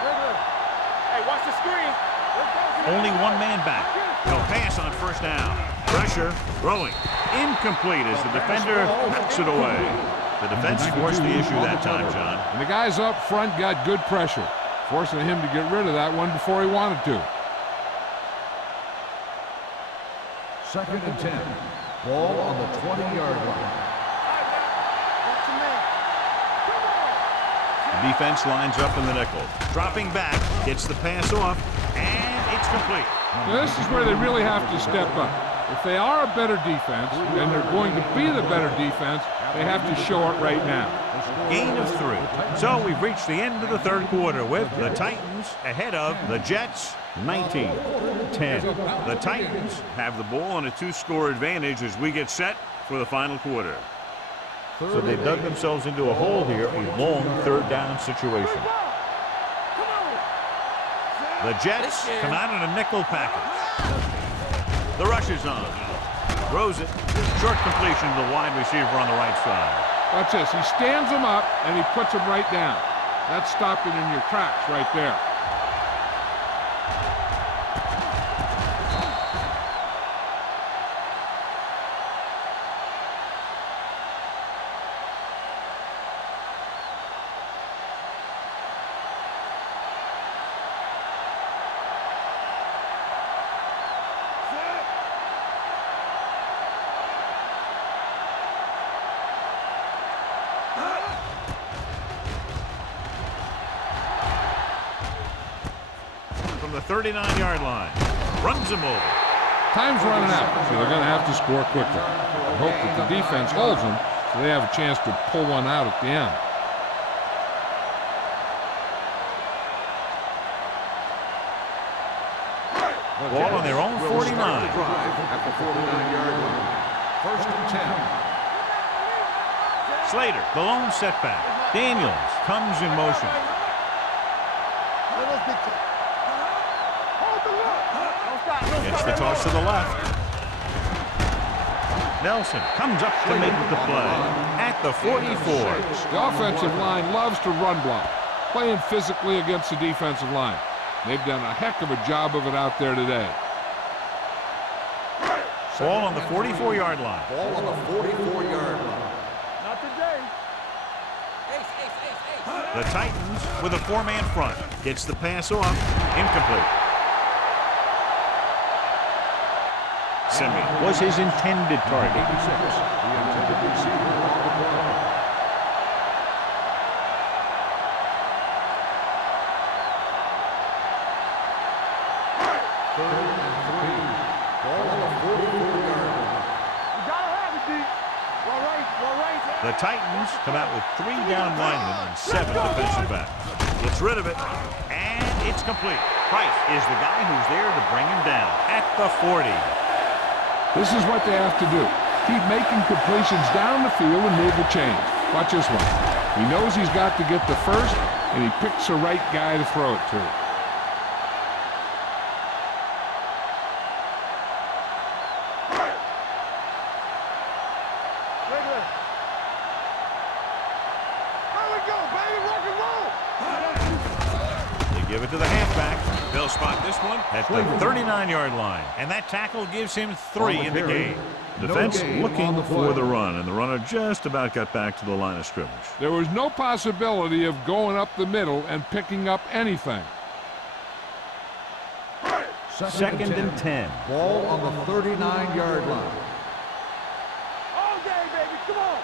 Hey, watch the screen. Only one man back. He'll pass on 1st down. Pressure, throwing. Incomplete as the defender knocks it away. The defense forced the issue that time, John. And the guys up front got good pressure, forcing him to get rid of that one before he wanted to. 2nd and 10. Ball on the 20-yard line. The defense lines up in the nickel. Dropping back, gets the pass off, and it's complete. Now, this is where they really have to step up. If they are a better defense, and they're going to be the better defense, they have to show it right now. Gain of 3. So we've reached the end of the 3rd quarter with the Titans ahead of the Jets 19-10. The Titans have the ball on a 2-score advantage as we get set for the final quarter. So they've dug themselves into a hole here, a long 3rd down situation. The Jets come out in a nickel package. The rush is on. Throws it. Short completion to the wide receiver on the right side. Watch this. He stands him up, and he puts him right down. That's stopping in your tracks right there. From the 39-yard line. Runs him over. Time's running out, so they're going to have to score quickly. I hope that the defense holds them so they have a chance to pull one out at the end. Ball on their own 49. At the 49-yard line. 1st and 10. Slater, the lone setback. Daniels comes in motion. Gets the toss to the left. Nelson comes up to make the play at the 44. The offensive line loves to run block, playing physically against the defensive line. They've done a heck of a job of it out there today. Ball on the 44-yard line. Ball on the 44-yard line. Not today. The Titans with a 4-man front. Gets the pass off. Incomplete. Simeon was his intended target. The intended receiver on the play. Third and 3. Ball on the 44-yard line. You gotta have it, D. Well, right. The Titans come out with 3 down linemen and 7 defensive backs. Gets rid of it, and it's complete. Price is the guy who's there to bring him down at the 40. This is what they have to do. Keep making completions down the field and move the chains. Watch this one. He knows he's got to get the first, and he picks the right guy to throw it to. Give it to the halfback. They'll spot this one at the 39-yard line. And that tackle gives him 3 in the game. Defense looking for the run, and the runner just about got back to the line of scrimmage. There was no possibility of going up the middle and picking up anything. 2nd and 10. Ball on the 39-yard line. All day, baby. Come on.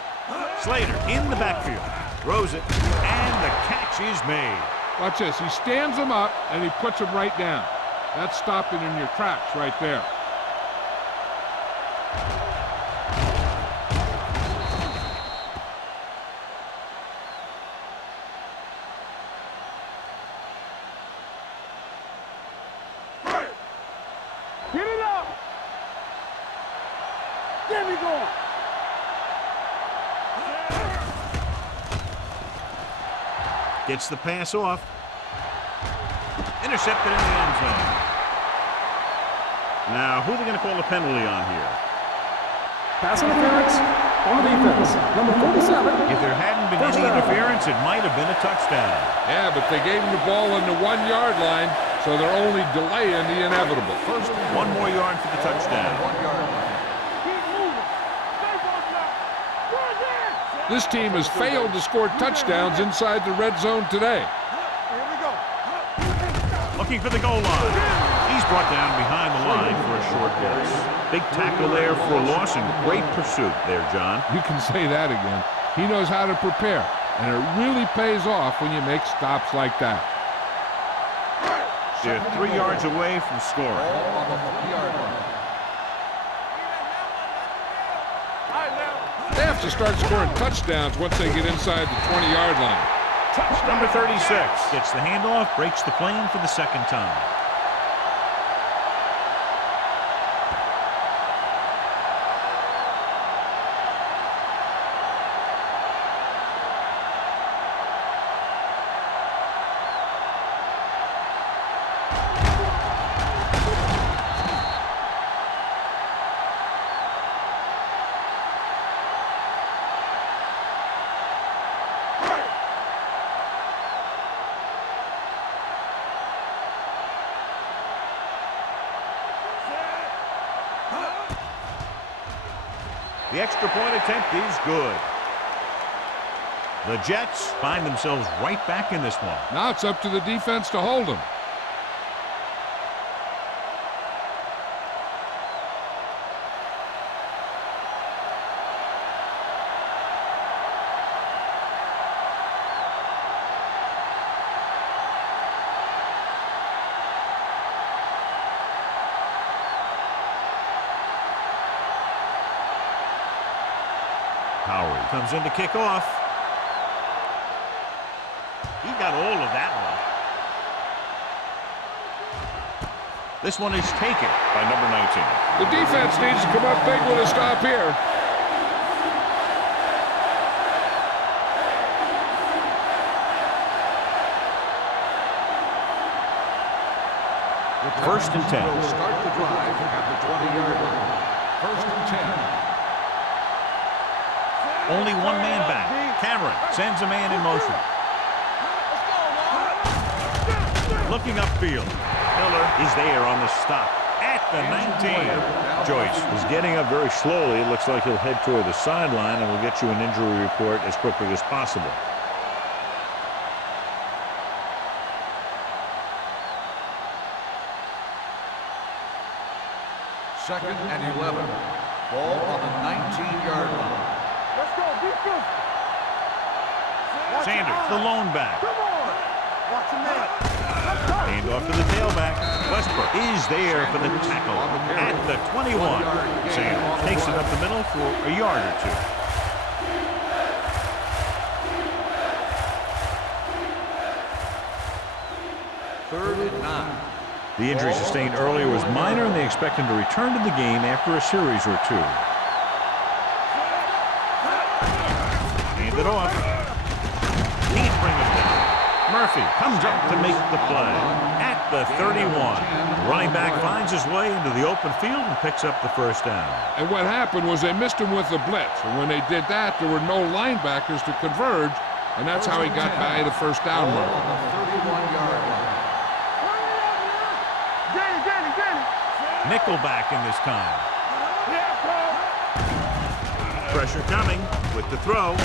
Slater in the backfield. Throws it, and the catch is made. Watch this. He stands him up, and he puts him right down. That's stopping in your tracks right there. Get it up. Get me going. Gets the pass off. Intercepted in the end zone. Now, who are they going to call a penalty on here? Pass interference on the defense. Number 47. If there hadn't been any interference, it might have been a touchdown. Yeah, but they gave him the ball on the 1-yard line, so they're only delaying the inevitable. First and 1 more yard for the touchdown. 1 yard line. This team has failed to score touchdowns inside the red zone today. Looking for the goal line. He's brought down behind the line for a short loss. Big tackle there for a loss and great pursuit there, John. You can say that again. He knows how to prepare, and it really pays off when you make stops like that. They're 3 yards away from scoring. Ball on the 3-yard line. They have to start scoring touchdowns once they get inside the 20-yard line. Number 36 gets the handoff, breaks the plane for the second time. The extra point attempt is good. The Jets find themselves right back in this one. Now it's up to the defense to hold them. Howard comes in to kick off. He got all of that one. This one is taken by number 19. The defense needs to come up big with a stop here. First and 10. Will start the drive at the 20-yard line. First and 10. Only one man back. Cameron sends a man in motion. Looking upfield. Miller is there on the stop at the 19. Joyce is getting up very slowly. It looks like he'll head toward the sideline, and we'll get you an injury report as quickly as possible. Second and 11. Ball on the 19-yard line. Let's go, defense. Sanders, the lone back. Come on. Watch him man. Let's go. Hand off to the tailback. Westbrook is there for the tackle at the 21. Sanders takes it up the middle for a yard or two. Third and 9. The injury sustained earlier was minor, and they expect him to return to the game after a series or two. Hand it off. Can't bring him down. Murphy comes up to make the play at the 31. The running back finds his way into the open field and picks up the first down. And what happened was they missed him with the blitz. And when they did that, there were no linebackers to converge, and that's how he got by the first down Ball mark. on the 31-yard line. Nickelback in this time. Pressure coming with the throw.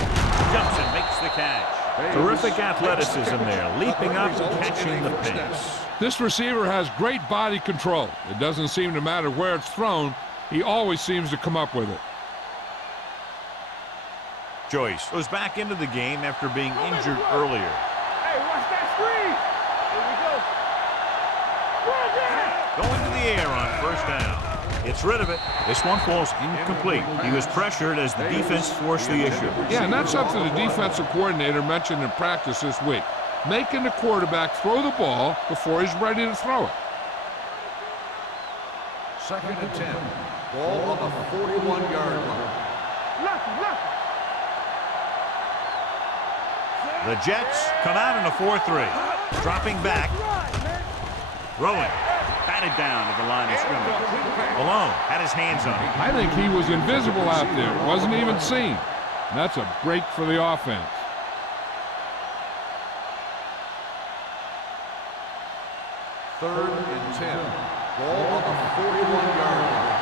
Jumps and makes the catch. Terrific athleticism there, leaping up and catching the pass. This receiver has great body control. It doesn't seem to matter where it's thrown. He always seems to come up with it. Joyce goes back into the game after being injured earlier. Hey, watch that screen. Here we go. Going to the air on first down. Gets rid of it. This one falls incomplete. He was pressured as the defense forced the issue. Yeah, and that's something the defensive coordinator mentioned in practice this week. Making the quarterback throw the ball before he's ready to throw it. Second and 10. Ball on the 41-yard line. The The Jets come out in a 4-3. Dropping back. Throwing. Batted down at the line of scrimmage. Malone had his hands on it. I think he was invisible out there. Wasn't even seen. And that's a break for the offense. Third and 10. Ball on the 41-yard line.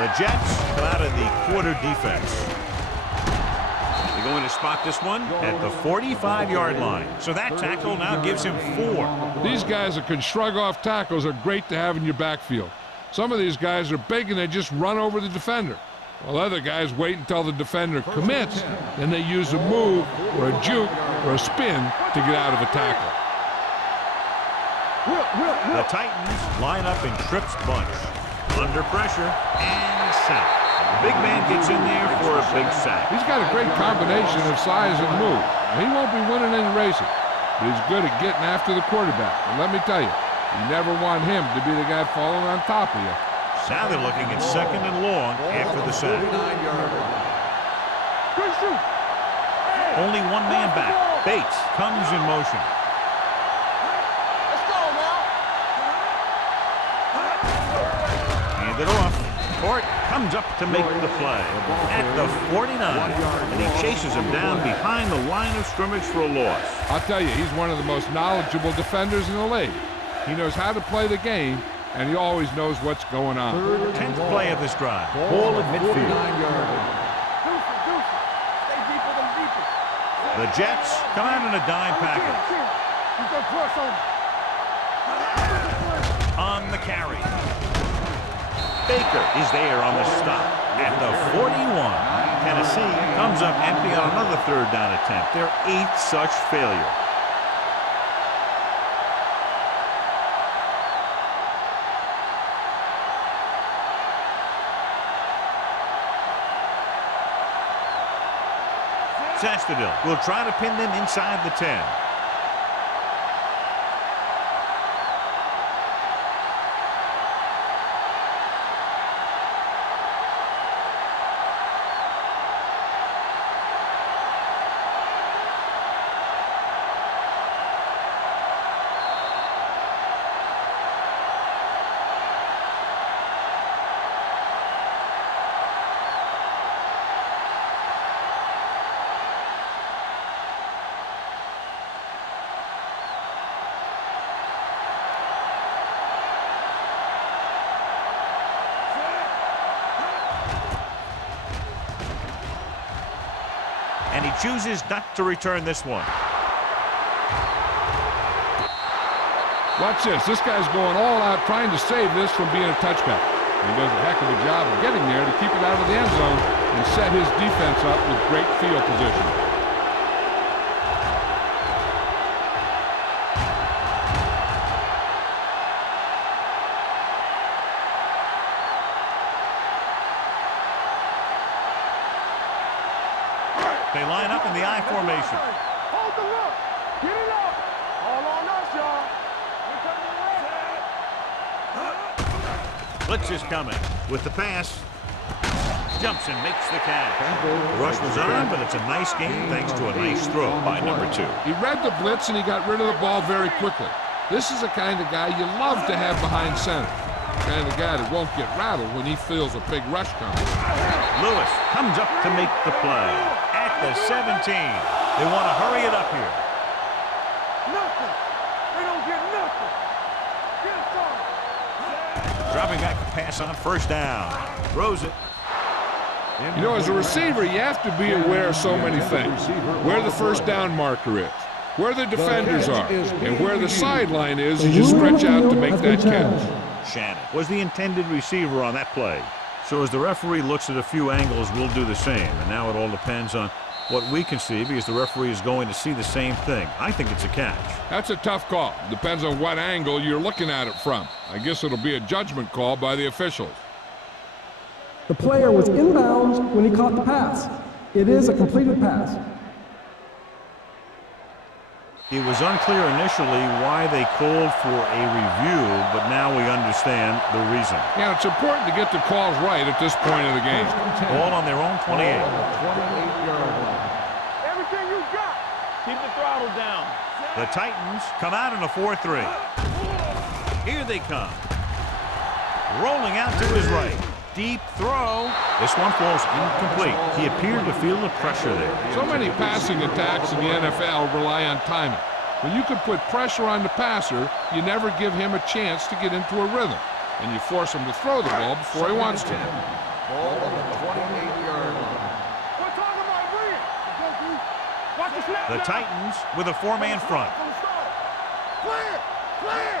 The Jets come out in the quarter defense. They're going to spot this one at the 45-yard line. So that tackle now gives him 4. These guys that can shrug off tackles are great to have in your backfield. Some of these guys are big and they just run over the defender. While other guys wait until the defender commits, then they use a move or a juke or a spin to get out of a tackle. The Titans line up in trips bunch. Under pressure and sack. The big man gets in there for a big sack. He's got a great combination of size and move. Now, he won't be winning any races, but he's good at getting after the quarterback. And let me tell you, you never want him to be the guy falling on top of you. Now they're looking at 2nd and long after the sack. Only one man back. Bates comes in motion. Hand it off. Court comes up to make the play at the 49, and he chases him down behind the line of scrimmage for a loss. I'll tell you, he's one of the most knowledgeable defenders in the league. He knows how to play the game, and he always knows what's going on. 10th play of this drive. Ball at midfield. The Jets come out in a dime package. On the carry. Baker is there on the stop at the 41. Tennessee comes up empty on another 3rd down attempt. Their 8th such failure. Sastadil will try to pin them inside the 10. And he chooses not to return this one. Watch this. This guy's going all out trying to save this from being a touchback. And he does a heck of a job of getting there to keep it out of the end zone and set his defense up with great field position. They line up in the I formation. Hold the look. Get it up. All on us, y'all. Blitz is coming with the pass. Jumps and makes the catch. The rush was on, but it's a nice game thanks to a nice throw by number 2. He read the blitz and he got rid of the ball very quickly. This is the kind of guy you love to have behind center. The kind of guy that won't get rattled when he feels a big rush coming. Lewis comes up to make the play at the 17. They want to hurry it up here. Nothing. They don't get nothing. Get some. Dropping back to pass on 1st down. Throws it. You know, as a receiver, you have to be aware of so many things. Where the 1st down marker is, where the defenders are, and where the sideline is as you stretch out to make that catch. Shannon was the intended receiver on that play. So as the referee looks at a few angles, we'll do the same. And now it all depends on what we can see because the referee is going to see the same thing. I think it's a catch. That's a tough call. Depends on what angle you're looking at it from. I guess it'll be a judgment call by the officials. The player was inbounds when he caught the pass. It is a completed pass. It was unclear initially why they called for a review, but now we understand the reason. Yeah, it's important to get the calls right at this point of the game. Ball on their own 28. 28-yard line. Everything you got. Keep the throttle down. The Titans come out in a 4-3. Here they come. Rolling out to his right. Deep throw. This one falls incomplete. He appeared to feel the pressure there. So many passing attacks in the NFL rely on timing. When you can put pressure on the passer, you never give him a chance to get into a rhythm, and you force him to throw the ball before he wants to. Ball on the 28-yard line. We're talking about Williams. Watch the snap. The Titans with a 4-man front. Clear. Left.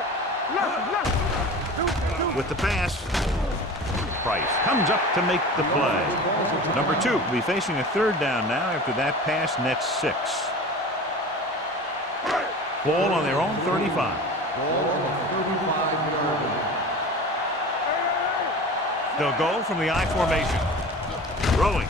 With the pass, Price comes up to make the play. Number 2 will be facing a 3rd down now after that pass nets 6. Ball on their own 35. Ball on the 35-yard line. They'll go from the I formation. Throwing.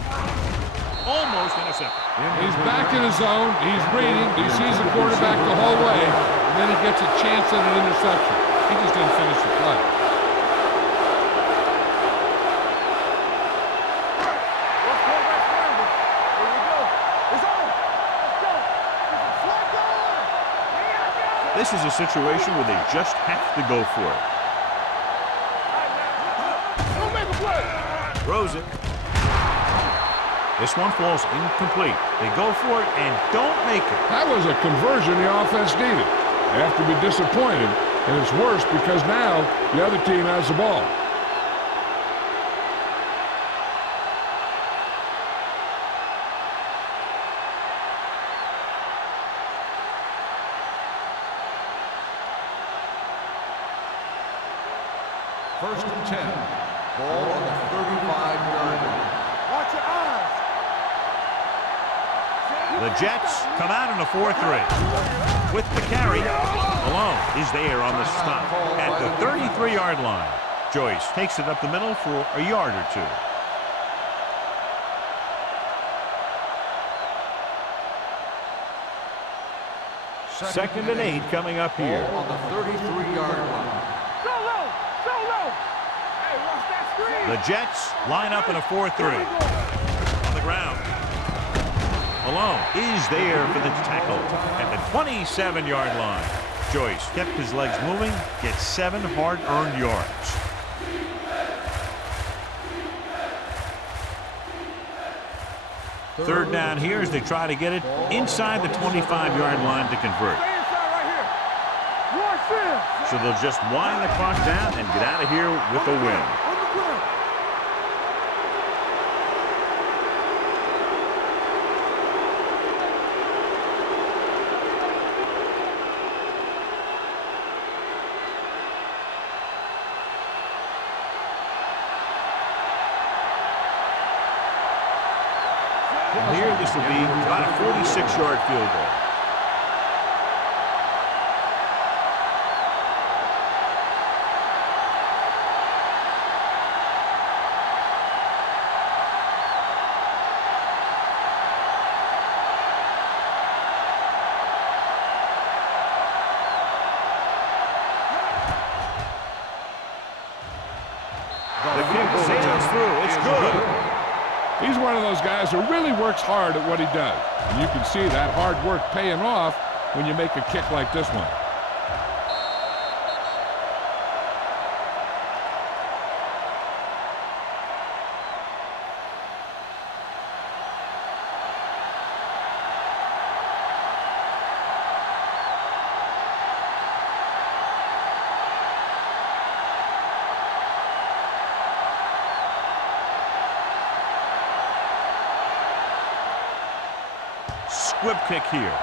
Almost intercepted. He's back in his zone. He's reading. He sees the quarterback the whole way, and then he gets a chance at an interception. He just didn't finish the play. This is a situation where they just have to go for it. Don't make a play. Throws it. This one falls incomplete. They go for it and don't make it. That was a conversion the offense needed. They have to be disappointed, and it's worse because now the other team has the ball. First and 10. Ball on the 35-yard line. Watch your eyes. The Jets come out in a 4-3. With the carry, Malone is there on the stop at the 33-yard line. Joyce takes it up the middle for a yard or 2. Second and 8 coming up here. Ball on the 33-yard line. Solo. Hey, watch that screen. The Jets line up in a 4-3. On the ground. Malone is there for the tackle at the 27-yard line. Joyce kept his legs moving, gets 7 hard-earned yards. Third down here as they try to get it inside the 25-yard line to convert. Stay inside right here. Watch this. So they'll just wind the clock down and get out of here with a win. On the ground. From here, this will be about a 46-yard field goal. The kick sails through. It's good. He's one of those guys who really works hard at what he does. And you can see that hard work paying off when you make a kick like this one. Squib kick here.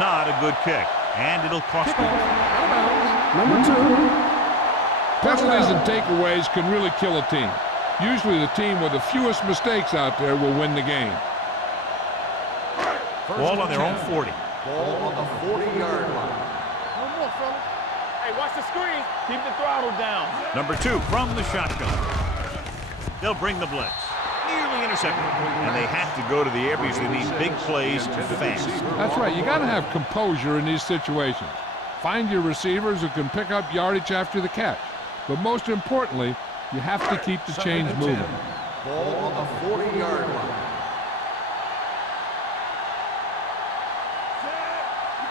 Not a good kick, and it'll cost them. Number 2. Penalties and takeaways can really kill a team. Usually the team with the fewest mistakes out there will win the game. Ball on their own 40. Ball on the 40-yard line. No more, fella. Hey, watch the screen. Keep the throttle down. Number 2 from the shotgun. They'll bring the blitz. Nearly intercepted. And they have to go to the air because they need big plays fast. That's right. You got to have composure in these situations. Find your receivers who can pick up yardage after the catch. But most importantly, you have to keep the chains moving. Ball on the 40-yard line.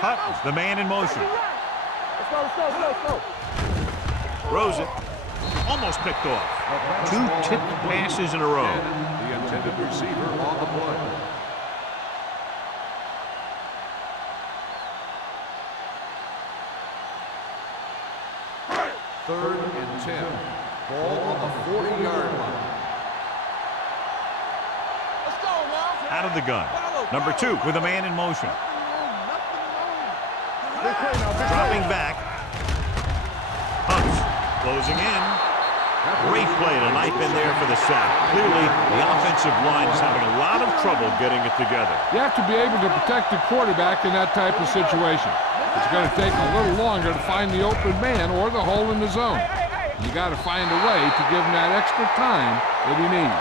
Hutton's the man in motion. Let's go. Throws it. Almost picked off. 2 tipped passes in a row. The intended receiver on the play. Third and 10. Ball on the 40-yard line. Let's go now. Out of the gun. Number 2 with a man in motion. Dropping back. Hunts closing in. Great play tonight in there for the sack. Clearly, the offensive line is having a lot of trouble getting it together. You have to be able to protect the quarterback in that type of situation. It's going to take a little longer to find the open man or the hole in the zone. You got to find a way to give him that extra time that he needs.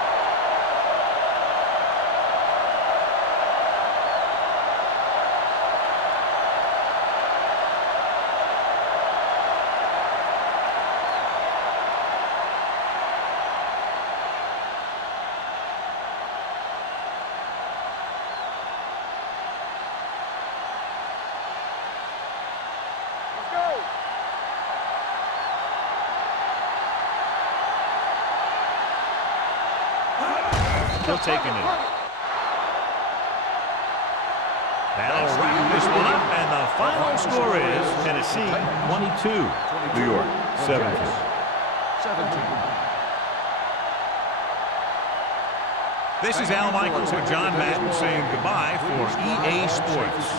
Still taking it. That'll wrap this one up, and the final score is Tennessee 22, New York 17. This is Al Michaels with John Madden saying goodbye for EA Sports.